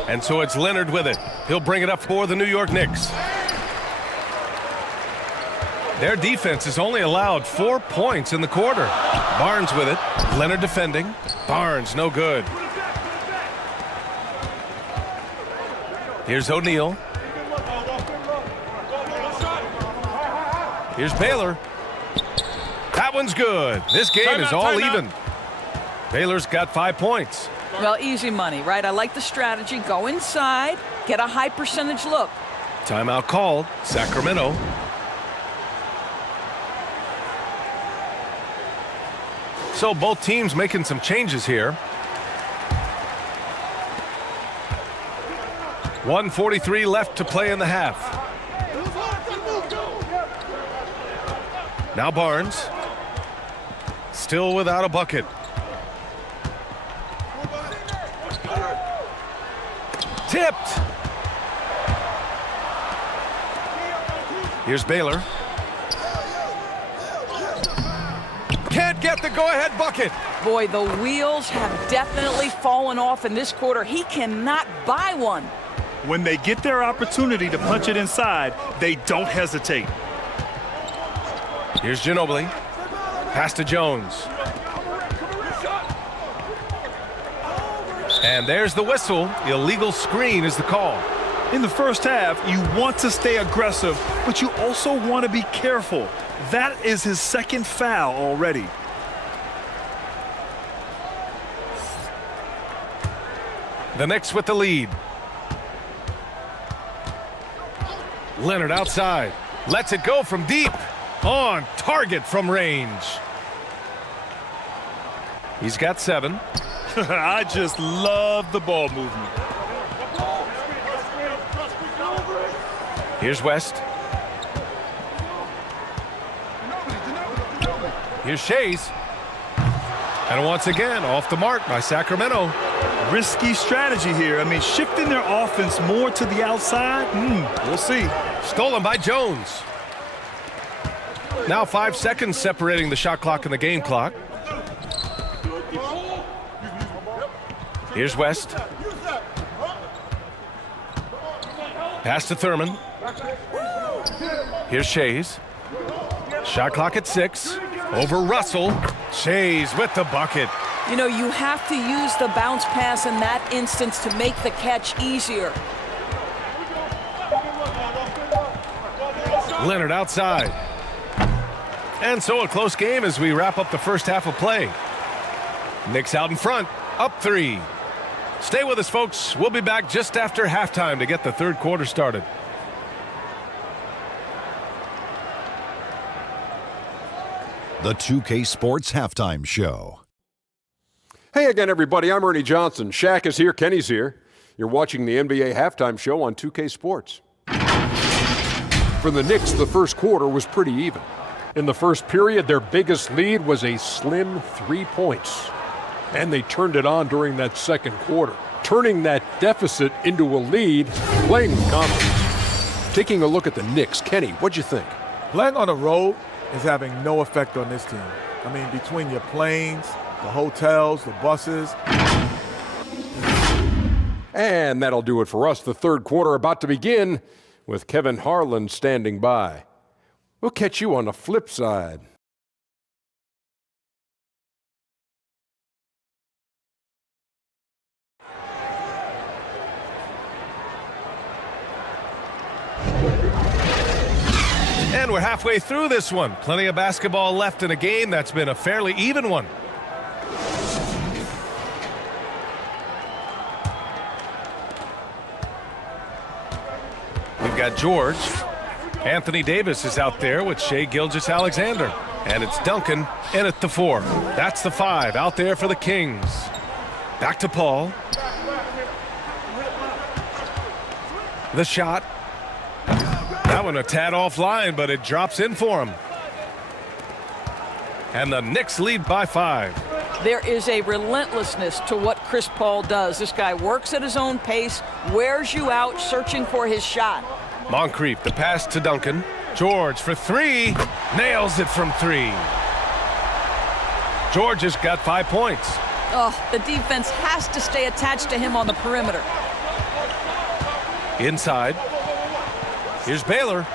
And so it's Leonard with it. He'll bring it up for the New York Knicks. Their defense has only allowed 4 points in the quarter. Barnes with it. Leonard defending. Barnes no good. Here's O'Neal. Here's Baylor. That one's good. This game is all even. Baylor's got 5 points. Well, easy money, right? I like the strategy. Go inside, get a high percentage look. Timeout called. Sacramento. So both teams making some changes here. 1:43 left to play in the half. Now Barnes. Still without a bucket. Tipped. Here's Baylor. Can't get the go-ahead bucket. Boy, the wheels have definitely fallen off in this quarter. He cannot buy one. When they get their opportunity to punch it inside, they don't hesitate. Here's Ginobili. Pass to Jones. And there's the whistle. Illegal screen is the call. In the first half, you want to stay aggressive, but you also want to be careful. That is his second foul already. The Knicks with the lead. Leonard outside. Lets it go from deep. On target from range. He's got 7. I just love the ball movement. Here's West. Here's Shays. And once again, off the mark by Sacramento. Risky strategy here. I mean, shifting their offense more to the outside. We'll see. Stolen by Jones. Now 5 seconds separating the shot clock and the game clock. Here's West. Pass to Thurman. Here's Shays. Shot clock at 6. Over Russell. Shays with the bucket. You know, you have to use the bounce pass in that instance to make the catch easier. Leonard outside. And so a close game as we wrap up the first half of play. Knicks out in front, up 3. Stay with us, folks. We'll be back just after halftime to get the third quarter started. The 2K Sports Halftime Show. Hey again, everybody. I'm Ernie Johnson. Shaq is here. Kenny's here. You're watching the NBA Halftime Show on 2K Sports. For the Knicks, the first quarter was pretty even. In the first period, their biggest lead was a slim 3 points. And they turned it on during that second quarter, turning that deficit into a lead, playing with confidence. Taking a look at the Knicks, Kenny, what'd you think? Playing on the road is having no effect on this team. I mean, between your planes, the hotels, the buses. And that'll do it for us. The third quarter about to begin with Kevin Harlan standing by. We'll catch you on the flip side. And we're halfway through this one. Plenty of basketball left in a game that's been a fairly even one. got George. Anthony Davis is out there with Shai Gilgeous-Alexander. And it's Duncan in at the 4. That's the 5 out there for the Kings. Back to Paul. The shot. That one a tad offline, but it drops in for him. And the Knicks lead by 5. There is a relentlessness to what Chris Paul does. This guy works at his own pace, wears you out, searching for his shot. Moncrief, the pass to Duncan. George for 3. Nails it from 3. George has got 5 points. Oh, the defense has to stay attached to him on the perimeter. Inside. Here's Baylor.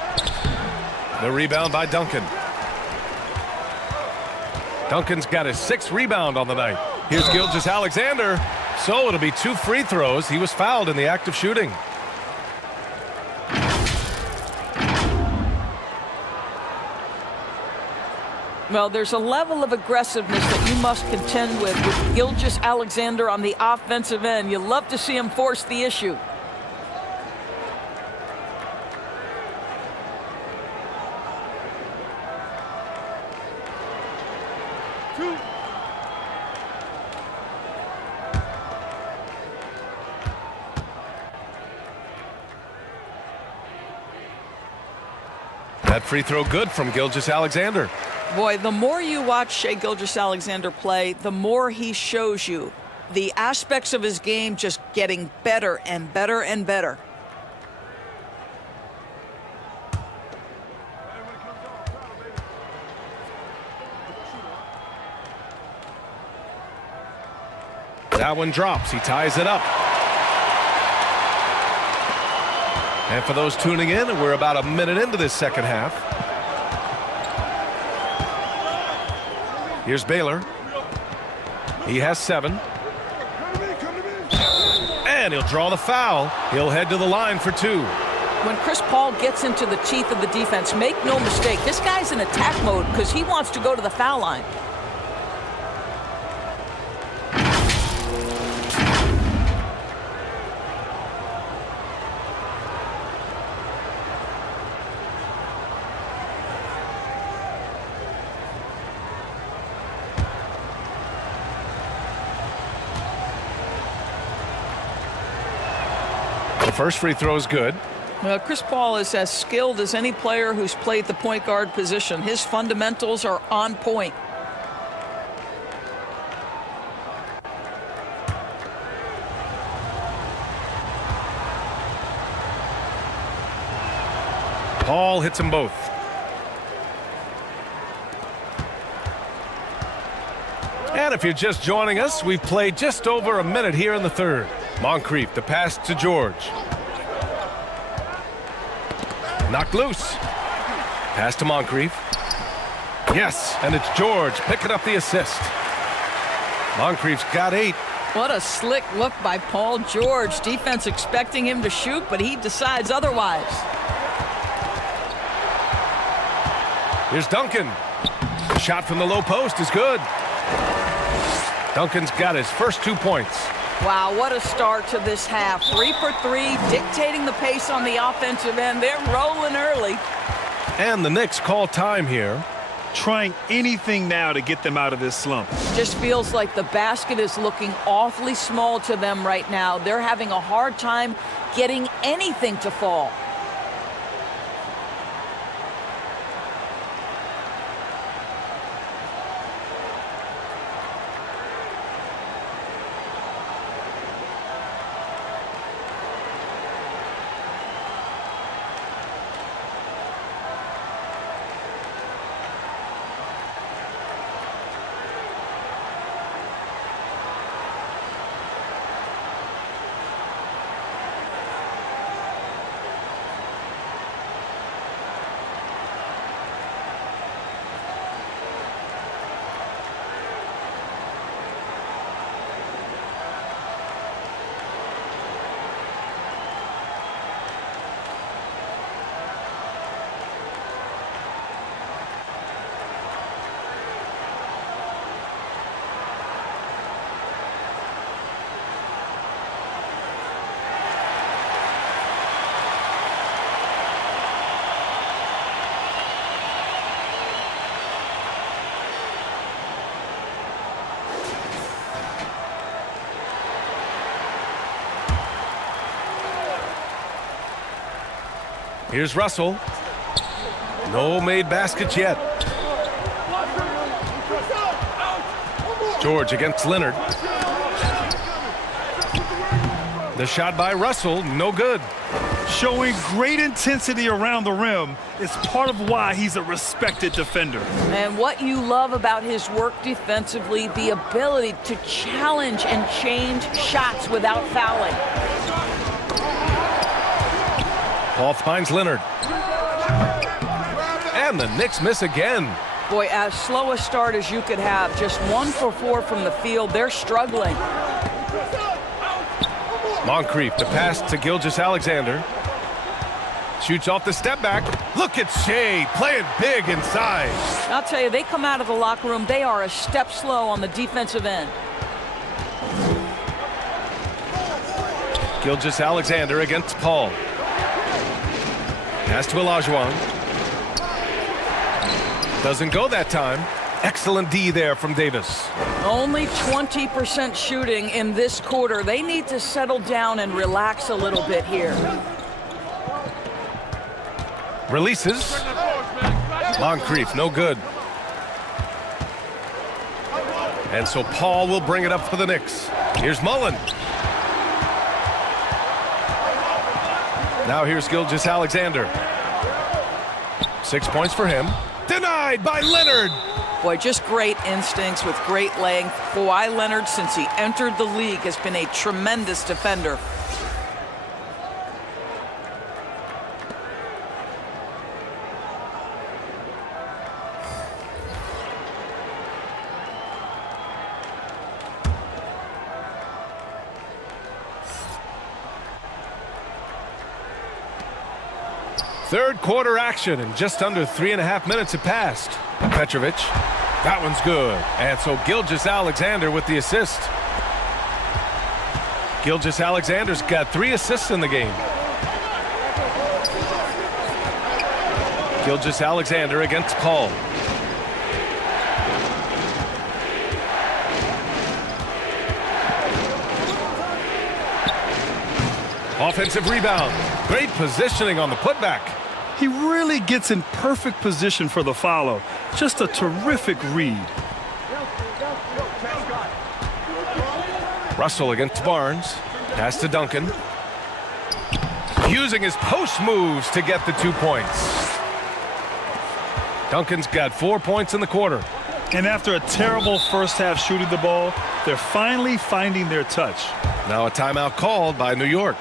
The rebound by Duncan. Duncan's got his 6th rebound on the night. Here's Gilgeous-Alexander. So it'll be 2 free throws. He was fouled in the act of shooting. Well, there's a level of aggressiveness that you must contend with Gilgeous-Alexander on the offensive end. You love to see him force the issue. That free throw good from Gilgeous-Alexander. Boy, the more you watch Shai Gilgeous-Alexander play, the more he shows you the aspects of his game just getting better and better and better. That one drops. He ties it up. And for those tuning in, we're about a minute into this second half. Here's Baylor. He has 7. And he'll draw the foul. He'll head to the line for 2. When Chris Paul gets into the teeth of the defense, make no mistake, this guy's in attack mode because he wants to go to the foul line. First free throw is good. Chris Paul is as skilled as any player who's played the point guard position. His fundamentals are on point. Paul hits them both. And if you're just joining us, we've played just over a minute here in the third. Moncrief, the pass to George. Knocked loose. Pass to Moncrief. Yes, and it's George picking up the assist. Moncrief's got 8. What a slick look by Paul George. Defense expecting him to shoot, but he decides otherwise. Here's Duncan. The shot from the low post is good. Duncan's got his first 2 points. Wow, what a start to this half. 3 for 3, dictating the pace on the offensive end. They're rolling early. And the Knicks call time here. Trying anything now to get them out of this slump. Just feels like the basket is looking awfully small to them right now. They're having a hard time getting anything to fall. Here's Russell. No made baskets yet. George against Leonard. The shot by Russell, no good. Showing great intensity around the rim is part of why he's a respected defender. And what you love about his work defensively, the ability to challenge and change shots without fouling. Paul finds Leonard. And the Knicks miss again. Boy, as slow a start as you could have. Just 1 for 4 from the field. They're struggling. Moncrief, the pass to Gilgeous-Alexander. Shoots off the step back. Look at Shea playing big inside. I'll tell you, they come out of the locker room, they are a step slow on the defensive end. Gilgeous-Alexander against Paul. Pass to Olajuwon. Doesn't go that time. Excellent D there from Davis. Only 20% shooting in this quarter. They need to settle down and relax a little bit here. Releases. Moncrief, no good. And so Paul will bring it up for the Knicks. Here's Mullen. Now here's Gilgeous-Alexander. 6 points for him. Denied by Leonard. Boy, just great instincts with great length. Kawhi Leonard, since he entered the league, has been a tremendous defender. Third quarter action, and just under 3.5 minutes have passed. Petrovic, that one's good. And so Gilgeous-Alexander with the assist. Gilgeous-Alexander's got 3 assists in the game. Gilgeous-Alexander against Paul. Offensive rebound. Great positioning on the putback. He really gets in perfect position for the follow. Just a terrific read. Russell against Barnes. Pass to Duncan. Using his post moves to get the 2 points. Duncan's got 4 points in the quarter. And after a terrible first half shooting the ball, they're finally finding their touch. Now a timeout called by New York.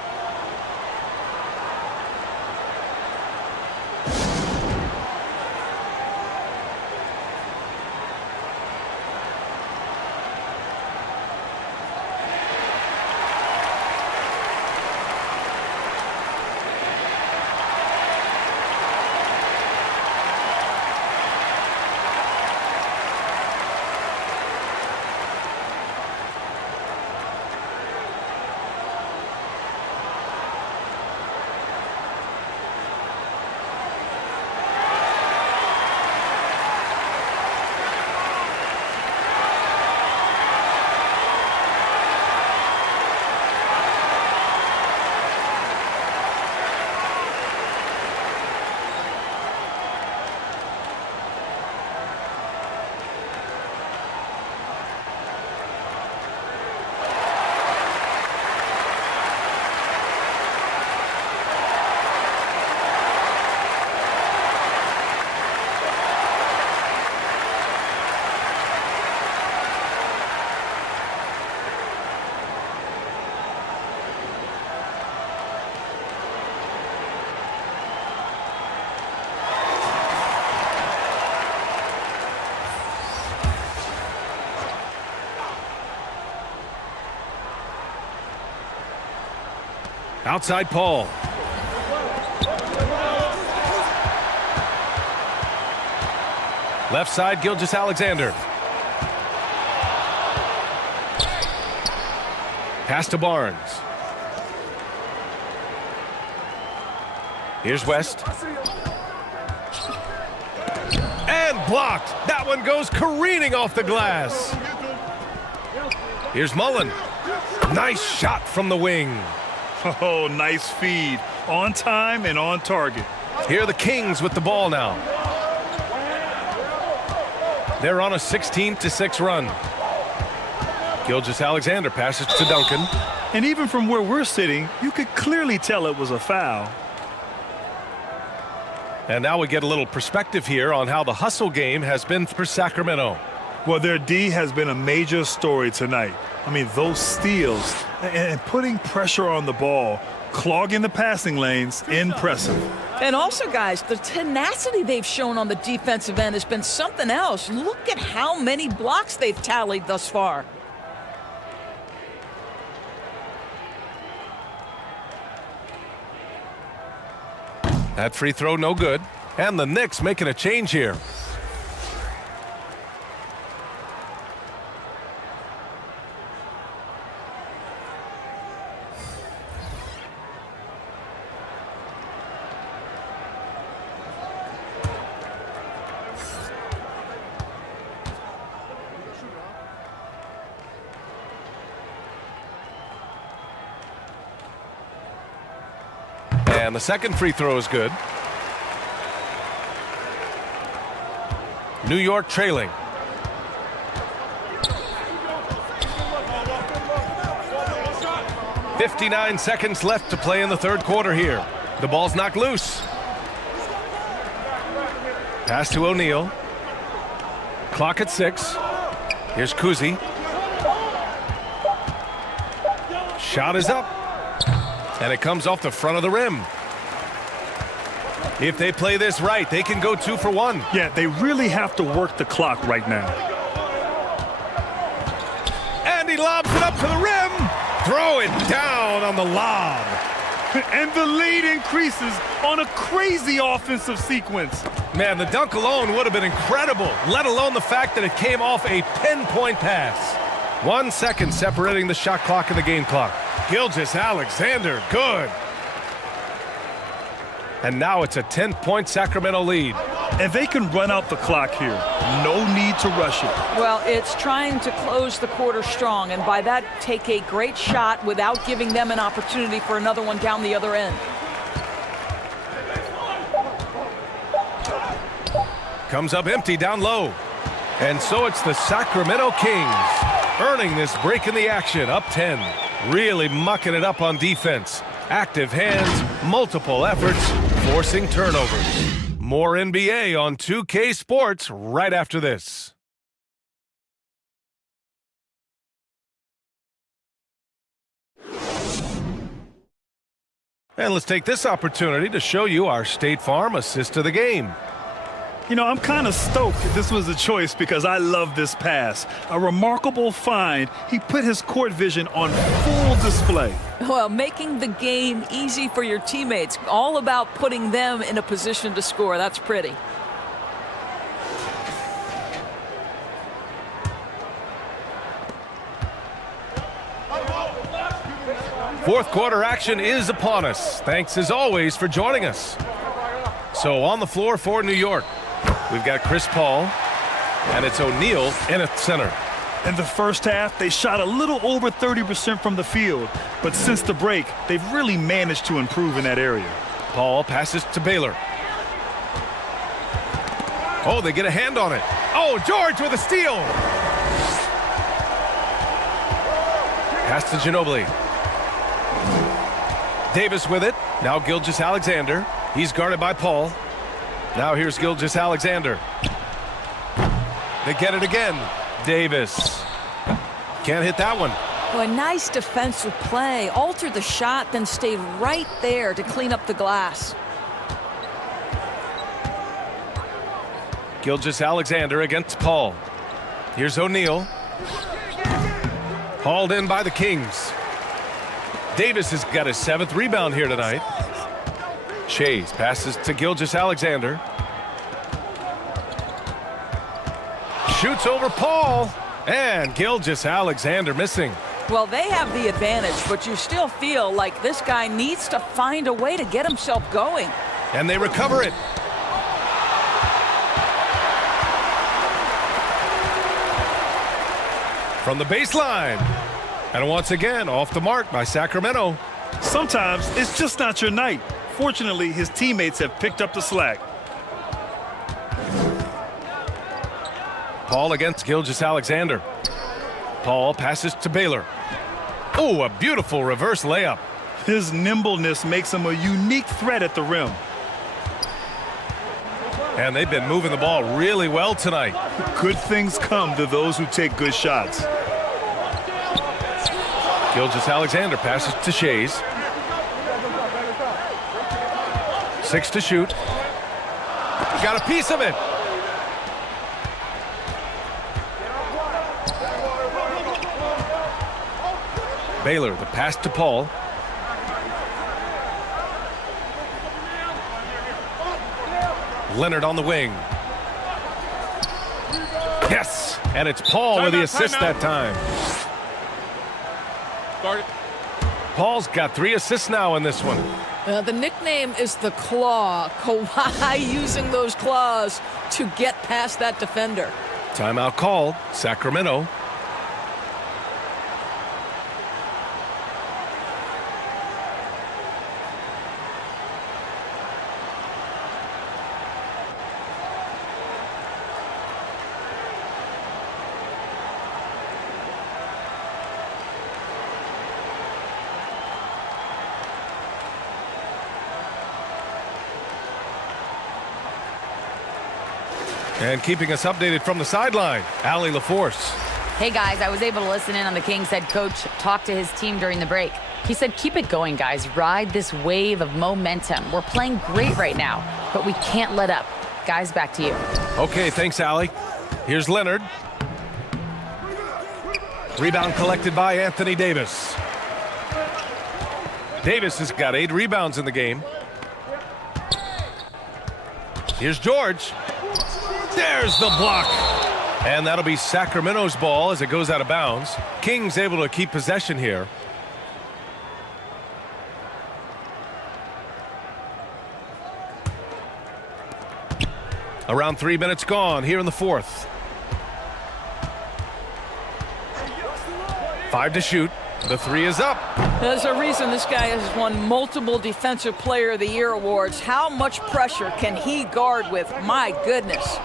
Outside Paul. Left side, Gilgeous-Alexander. Pass to Barnes. Here's West. And blocked. That one goes careening off the glass. Here's Mullen. Nice shot from the wing. Oh, nice feed. On time and on target. Here are the Kings with the ball now. They're on a 16-6 run. Gilgeous-Alexander passes to Duncan. And even from where we're sitting, you could clearly tell it was a foul. And now we get a little perspective here on how the hustle game has been for Sacramento. Well, their D has been a major story tonight. I mean, those steals and putting pressure on the ball, clogging the passing lanes, impressive. And also, guys, the tenacity they've shown on the defensive end has been something else. Look at how many blocks they've tallied thus far. That free throw no good. And the Knicks making a change here. And the second free throw is good. New York trailing. "59 seconds left to play in the third quarter here. The ball's knocked loose. Pass to O'Neal. Clock at 6. Here's Kuzi. Shot is up. And it comes off the front of the rim. If they play this right, they can go 2 for 1. Yeah, they really have to work the clock right now. And he lobs it up to the rim. Throw it down on the lob. And the lead increases on a crazy offensive sequence. Man, the dunk alone would have been incredible, let alone the fact that it came off a pinpoint pass. 1 second separating the shot clock and the game clock. Gilgeous-Alexander, good. And now it's a 10-point Sacramento lead. And they can run out the clock here. No need to rush it. Well, it's trying to close the quarter strong, and by that, take a great shot without giving them an opportunity for another one down the other end. Comes up empty down low. And so it's the Sacramento Kings earning this break in the action, up 10. Really mucking it up on defense. Active hands, multiple efforts, forcing turnovers. More NBA on 2K Sports right after this. And let's take this opportunity to show you our State Farm assist of the game. You know, I'm kind of stoked this was a choice because I love this pass. A remarkable find. He put his court vision on full display. Well, making the game easy for your teammates. All about putting them in a position to score. That's pretty. Fourth quarter action is upon us. Thanks as always for joining us. So on the floor for New York, we've got Chris Paul, and it's O'Neal in at center. In the first half, they shot a little over 30% from the field, but since the break, they've really managed to improve in that area. Paul passes to Baylor. Oh, they get a hand on it. Oh, George with a steal. Pass to Ginobili. Davis with it. Now Gilgeous-Alexander. He's guarded by Paul. Now here's Gilgeous-Alexander. They get it again. Davis. Can't hit that one. Oh, a nice defensive play. Altered the shot, then stayed right there to clean up the glass. Gilgeous-Alexander against Paul. Here's O'Neal. Hauled in by the Kings. Davis has got his 7th rebound here tonight. Shays passes to Gilgeous-Alexander. Shoots over Paul. And Gilgeous-Alexander missing. Well, they have the advantage, but you still feel like this guy needs to find a way to get himself going. And they recover it. From the baseline. And once again, off the mark by Sacramento. Sometimes it's just not your night. Fortunately, his teammates have picked up the slack. Paul against Gilgeous-Alexander. Paul passes to Baylor. Oh, a beautiful reverse layup. His nimbleness makes him a unique threat at the rim. And they've been moving the ball really well tonight. Good things come to those who take good shots. Gilgeous-Alexander passes to Shays. 6 to shoot. Got a piece of it. Baylor, the pass to Paul. Leonard on the wing. Yes, and it's Paul with the assist that time. Paul's got 3 assists now in this one. The nickname is the Claw. Kawhi using those claws to get past that defender. Timeout called, Sacramento. And keeping us updated from the sideline, Allie LaForce. Hey guys, I was able to listen in on the Kings head coach talk to his team during the break. He said, keep it going, guys. Ride this wave of momentum. We're playing great right now, but we can't let up. Guys, back to you. Okay, thanks, Allie. Here's Leonard. Rebound collected by Anthony Davis. Davis has got 8 rebounds in the game. Here's George. There's the block. And that'll be Sacramento's ball as it goes out of bounds. Kings able to keep possession here. Around 3 minutes gone here in the fourth. 5 to shoot. The 3 is up. There's a reason this guy has won multiple Defensive Player of the Year awards. How much pressure can he guard with? My goodness.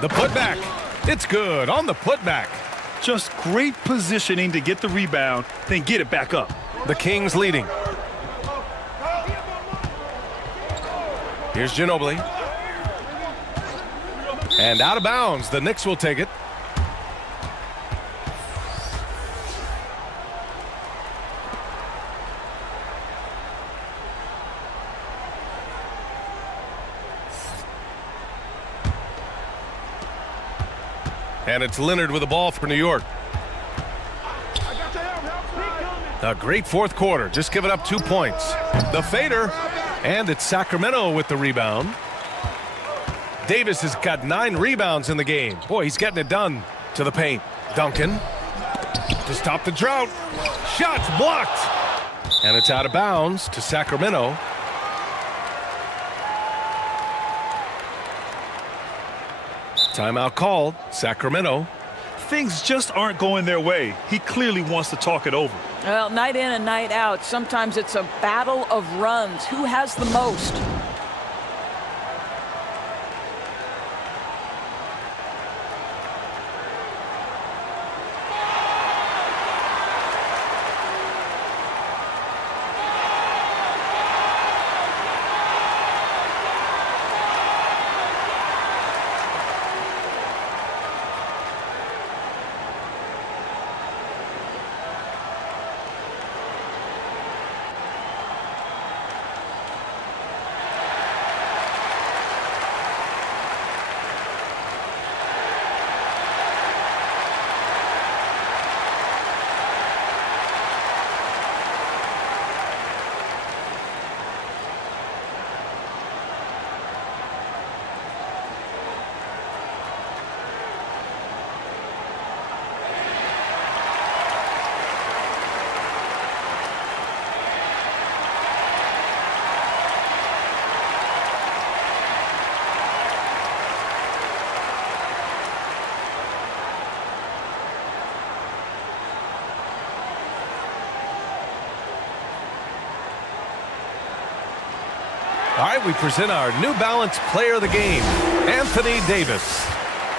The putback. It's good on the putback. Just great positioning to get the rebound, then get it back up. The Kings leading. Here's Ginobili. And out of bounds. The Knicks will take it. And it's Leonard with the ball for New York. A great fourth quarter, just giving up 2 points. The fader, and it's Sacramento with the rebound. Davis has got 9 rebounds in the game. Boy, he's getting it done to the paint. Duncan to stop the drought. Shots blocked. And it's out of bounds to Sacramento. Timeout called, Sacramento. Things just aren't going their way. He clearly wants to talk it over. Well, night in and night out, sometimes it's a battle of runs. Who has the most? All right, we present our New Balance Player of the Game, Anthony Davis.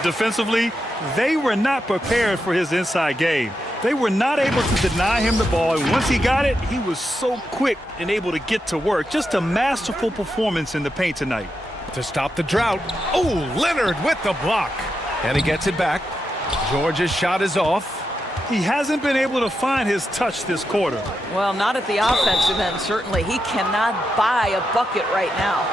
Defensively, they were not prepared for his inside game. They were not able to deny him the ball, and once he got it, he was so quick and able to get to work. Just a masterful performance in the paint tonight. To stop the drought. Oh, Leonard with the block. And he gets it back. George's shot is off. He hasn't been able to find his touch this quarter. Well, not at the offensive end, certainly. He cannot buy a bucket right now.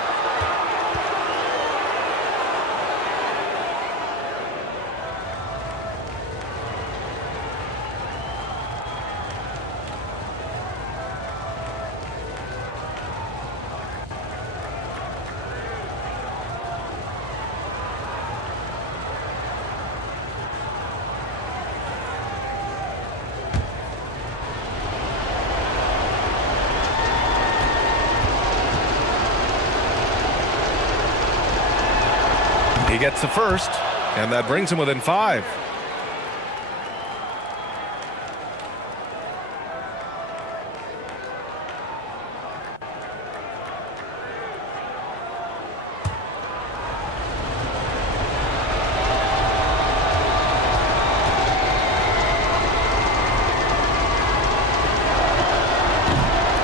He gets the first, and that brings him within 5.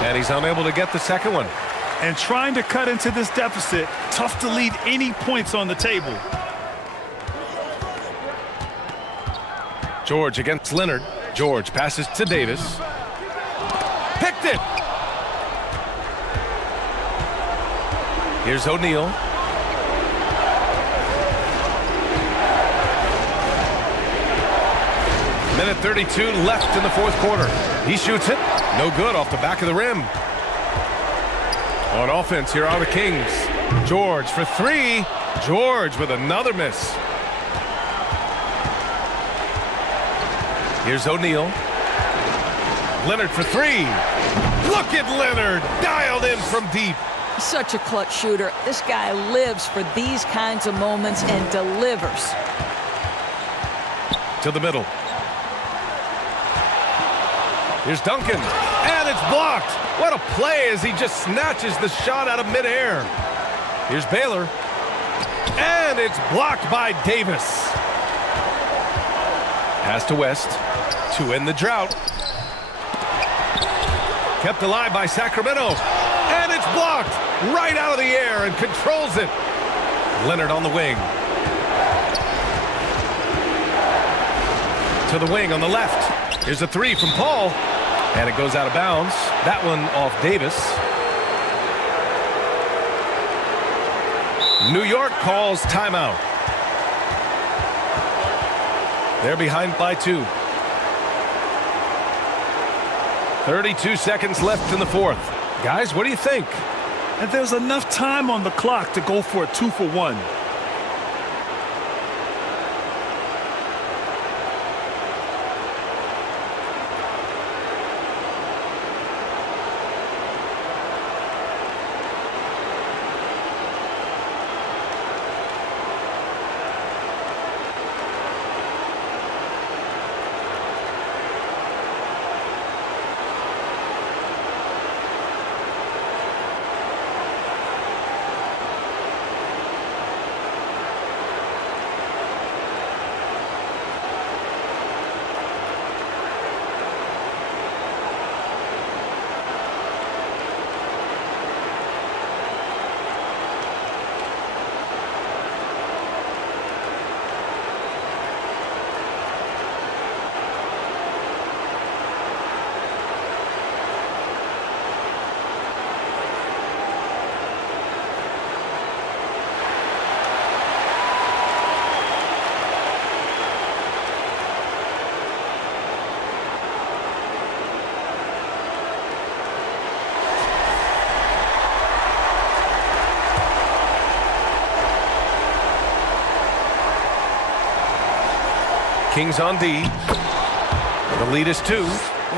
And he's unable to get the second one. And trying to cut into this deficit, tough to leave any points on the table. George against Leonard. George passes to Davis. Picked it! Here's O'Neal. Minute 32 left in the fourth quarter. He shoots it. No good off the back of the rim. On offense, here are the Kings. George for 3. George with another miss. Here's O'Neal. Leonard for 3. Look at Leonard, dialed in from deep. Such a clutch shooter. This guy lives for these kinds of moments and delivers. To the middle. Here's Duncan, and it's blocked. What a play as he just snatches the shot out of midair. Here's Baylor, and it's blocked by Davis. Pass to West to end the drought. Kept alive by Sacramento, and it's blocked right out of the air and controls it. Leonard on the wing. To the wing on the left. Here's a 3 from Paul. And it goes out of bounds. That one off Davis. New York calls timeout. They're behind by 2. 32 seconds left in the fourth. Guys, what do you think? And there's enough time on the clock to go for a 2-for-1. Kings on D. The lead is 2.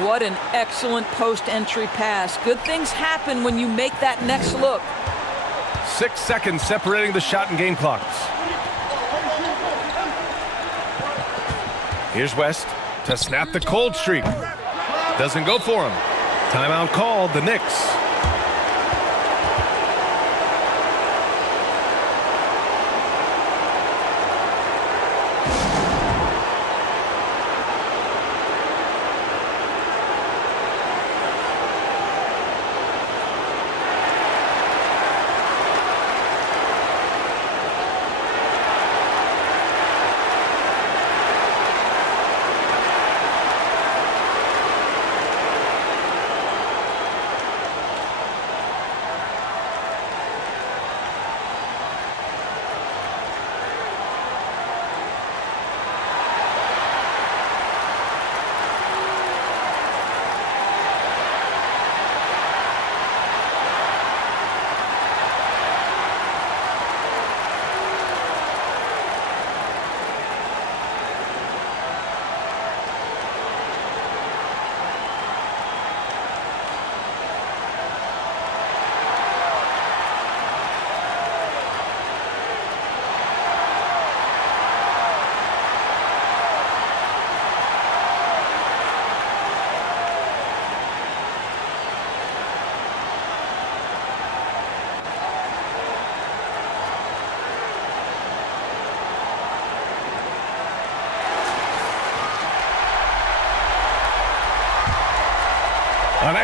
What an excellent post-entry pass. Good things happen when you make that next look. 6 seconds separating the shot and game clocks. Here's West to snap the cold streak. Doesn't go for him. Timeout called, the Knicks.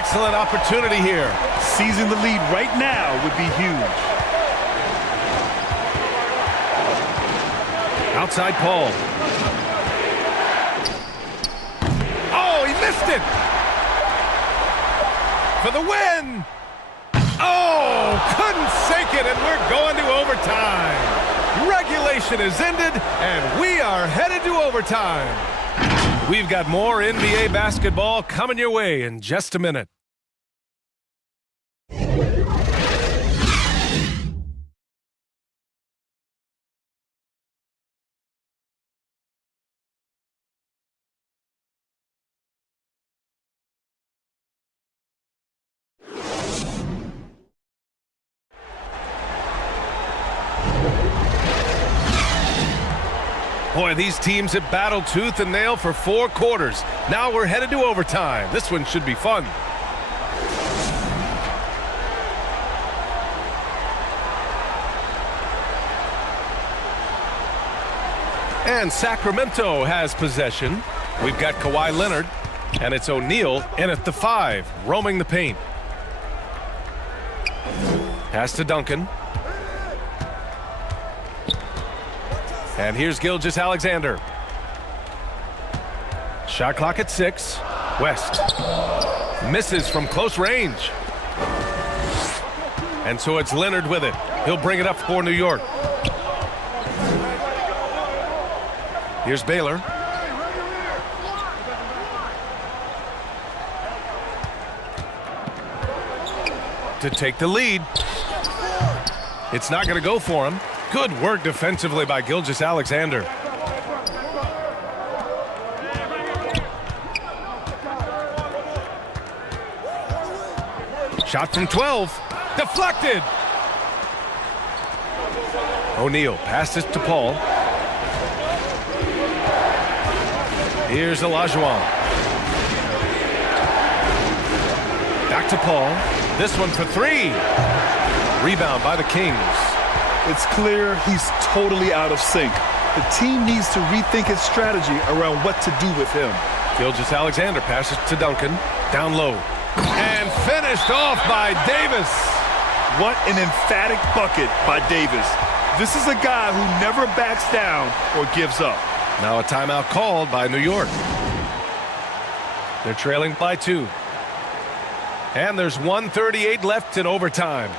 Excellent opportunity here. Seizing the lead right now would be huge. Outside Paul. Oh, he missed it! For the win! Oh, couldn't sink it, and we're going to overtime. Regulation is ended, and we are headed to overtime. We've got more NBA basketball coming your way in just a minute. Boy, these teams have battled tooth and nail for 4 quarters. Now we're headed to overtime. This one should be fun. And Sacramento has possession. We've got Kawhi Leonard, and it's O'Neal in at the 5, roaming the paint. Pass to Duncan. And here's Gilgeous-Alexander. Shot clock at 6. West misses from close range. And so it's Leonard with it. He'll bring it up for New York. Here's Baylor. To take the lead. It's not going to go for him. Good work defensively by Gilgeous-Alexander. Shot from 12. Deflected. O'Neal passes to Paul. Here's Olajuwon. Back to Paul. This one for 3. Rebound by the Kings. It's clear he's totally out of sync. The team needs to rethink its strategy around what to do with him. Gilgeous-Alexander passes to Duncan. Down low. And finished off by Davis. What an emphatic bucket by Davis. This is a guy who never backs down or gives up. Now a timeout called by New York. They're trailing by 2. And there's 1:38 left in overtime.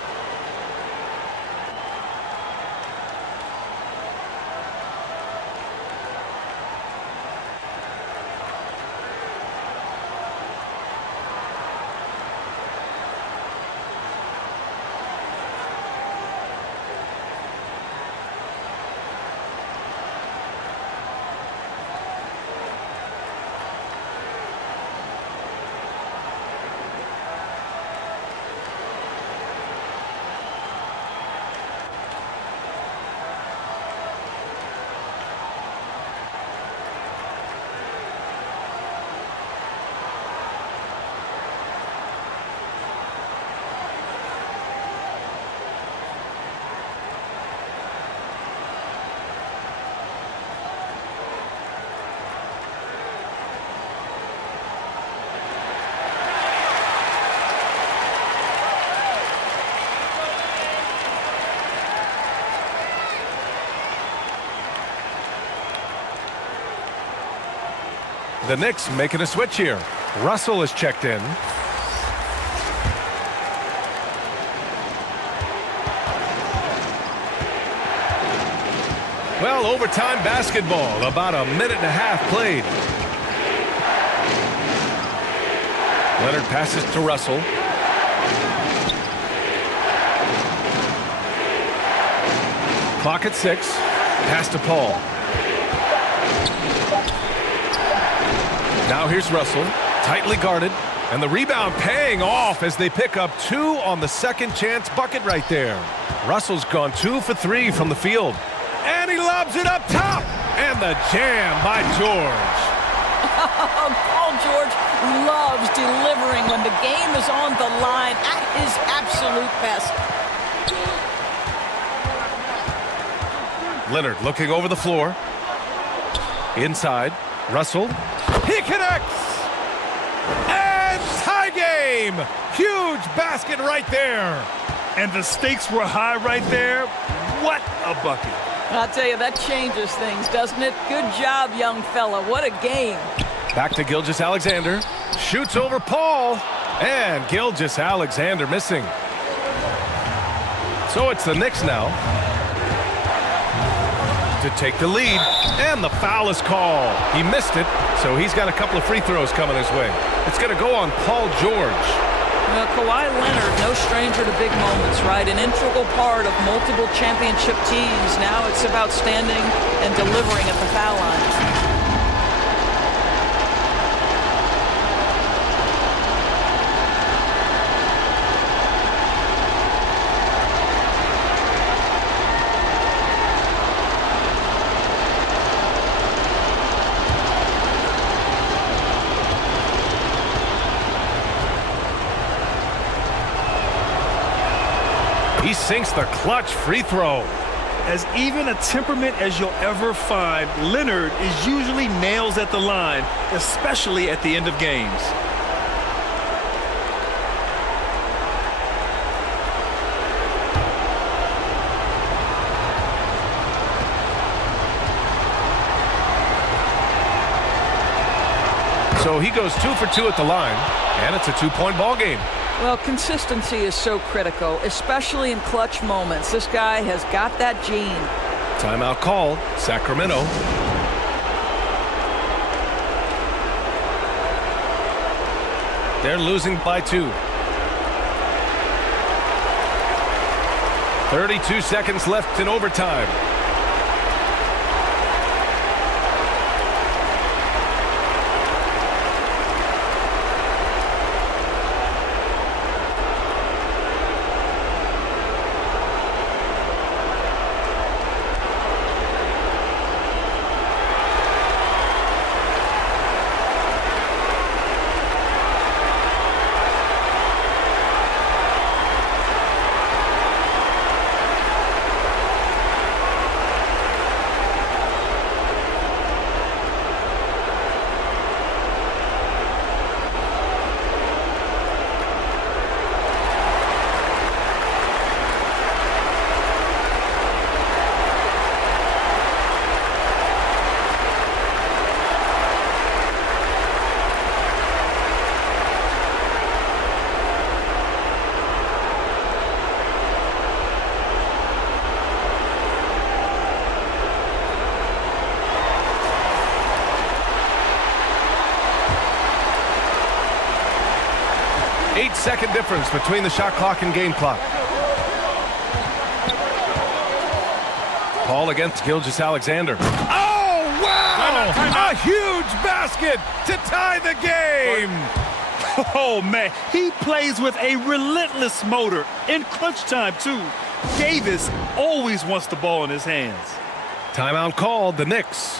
The Knicks making a switch here. Russell is checked in. Well, overtime basketball. About a minute and a half played. Leonard passes to Russell. Clock at 6. Pass to Paul. Now here's Russell, tightly guarded, and the rebound paying off as they pick up 2 on the second chance bucket right there. Russell's gone 2 for 3 from the field. And he lobs it up top. And the jam by George. Paul George loves delivering when the game is on the line at his absolute best. Leonard looking over the floor. Inside, Russell. He connects! And tied the game. Huge basket right there. And the stakes were high right there. What a bucket. I'll tell you, that changes things, doesn't it? Good job, young fella. What a game. Back to Gilgeous-Alexander. Shoots over Paul. And Gilgeous-Alexander missing. So it's the Knicks now to take the lead. And the foul is called. He missed it, so he's got a couple of free throws coming his way. It's going to go on Paul George. Well, Kawhi Leonard, no stranger to big moments, right? An integral part of multiple championship teams. Now it's about standing and delivering at the foul line. He sinks the clutch free throw. As even a temperament as you'll ever find, Leonard is usually nails at the line, especially at the end of games. So he goes 2 for 2 at the line, and it's a 2-point ball game. Well, consistency is so critical, especially in clutch moments. This guy has got that gene. Timeout called, Sacramento. They're losing by 2. 32 seconds left in overtime. Eight-second difference between the shot clock and game clock. Paul against Gilgeous-Alexander. Oh, wow! A huge basket to tie the game! Oh, man, he plays with a relentless motor. In crunch time, too. Davis always wants the ball in his hands. Timeout called, the Knicks.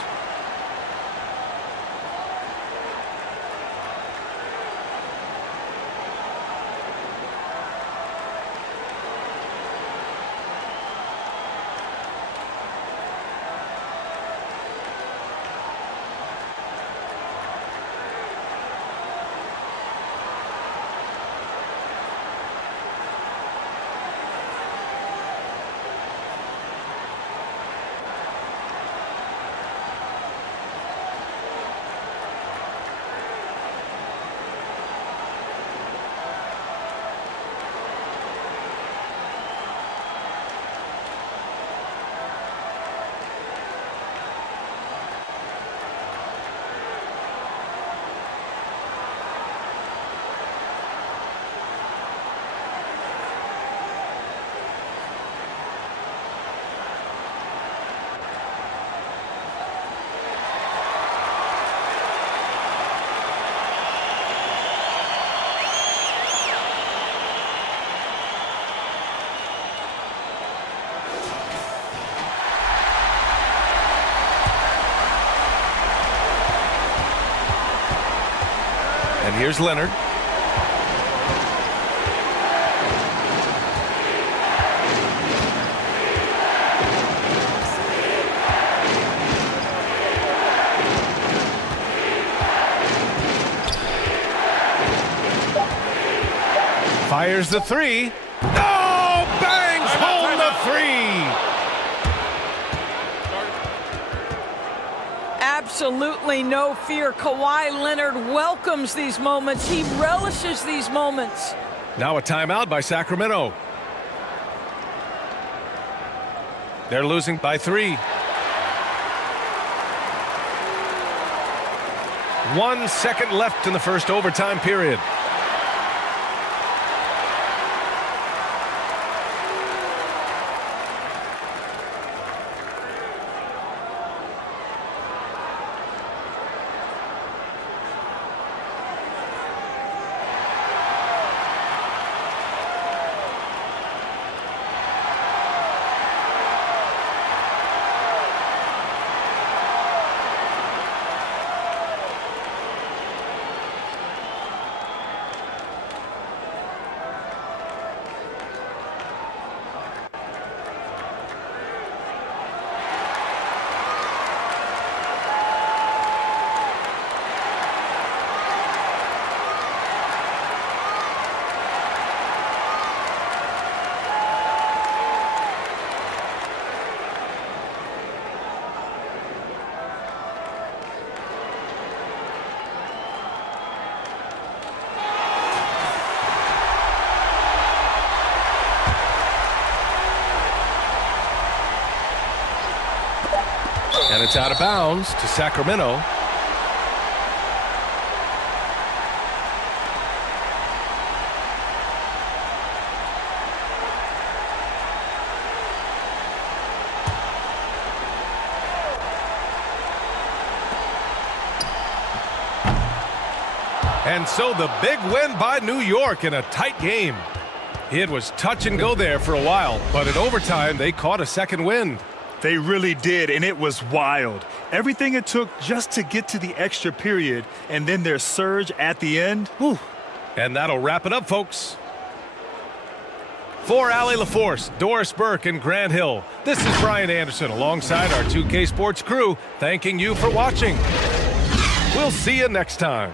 And here's Leonard. Here's the three. Oh, bangs home the three. Absolutely no fear. Kawhi Leonard welcomes these moments. He relishes these moments. Now a timeout by Sacramento. They're losing by 3. 1 second left in the first overtime period. And it's out of bounds to Sacramento. And so the big win by New York in a tight game. It was touch and go there for a while, but in overtime they caught a second wind. They really did, and it was wild. Everything it took just to get to the extra period, and then their surge at the end. Whew. And that'll wrap it up, folks. For Allie LaForce, Doris Burke, and Grant Hill, this is Brian Anderson alongside our 2K Sports crew, thanking you for watching. We'll see you next time.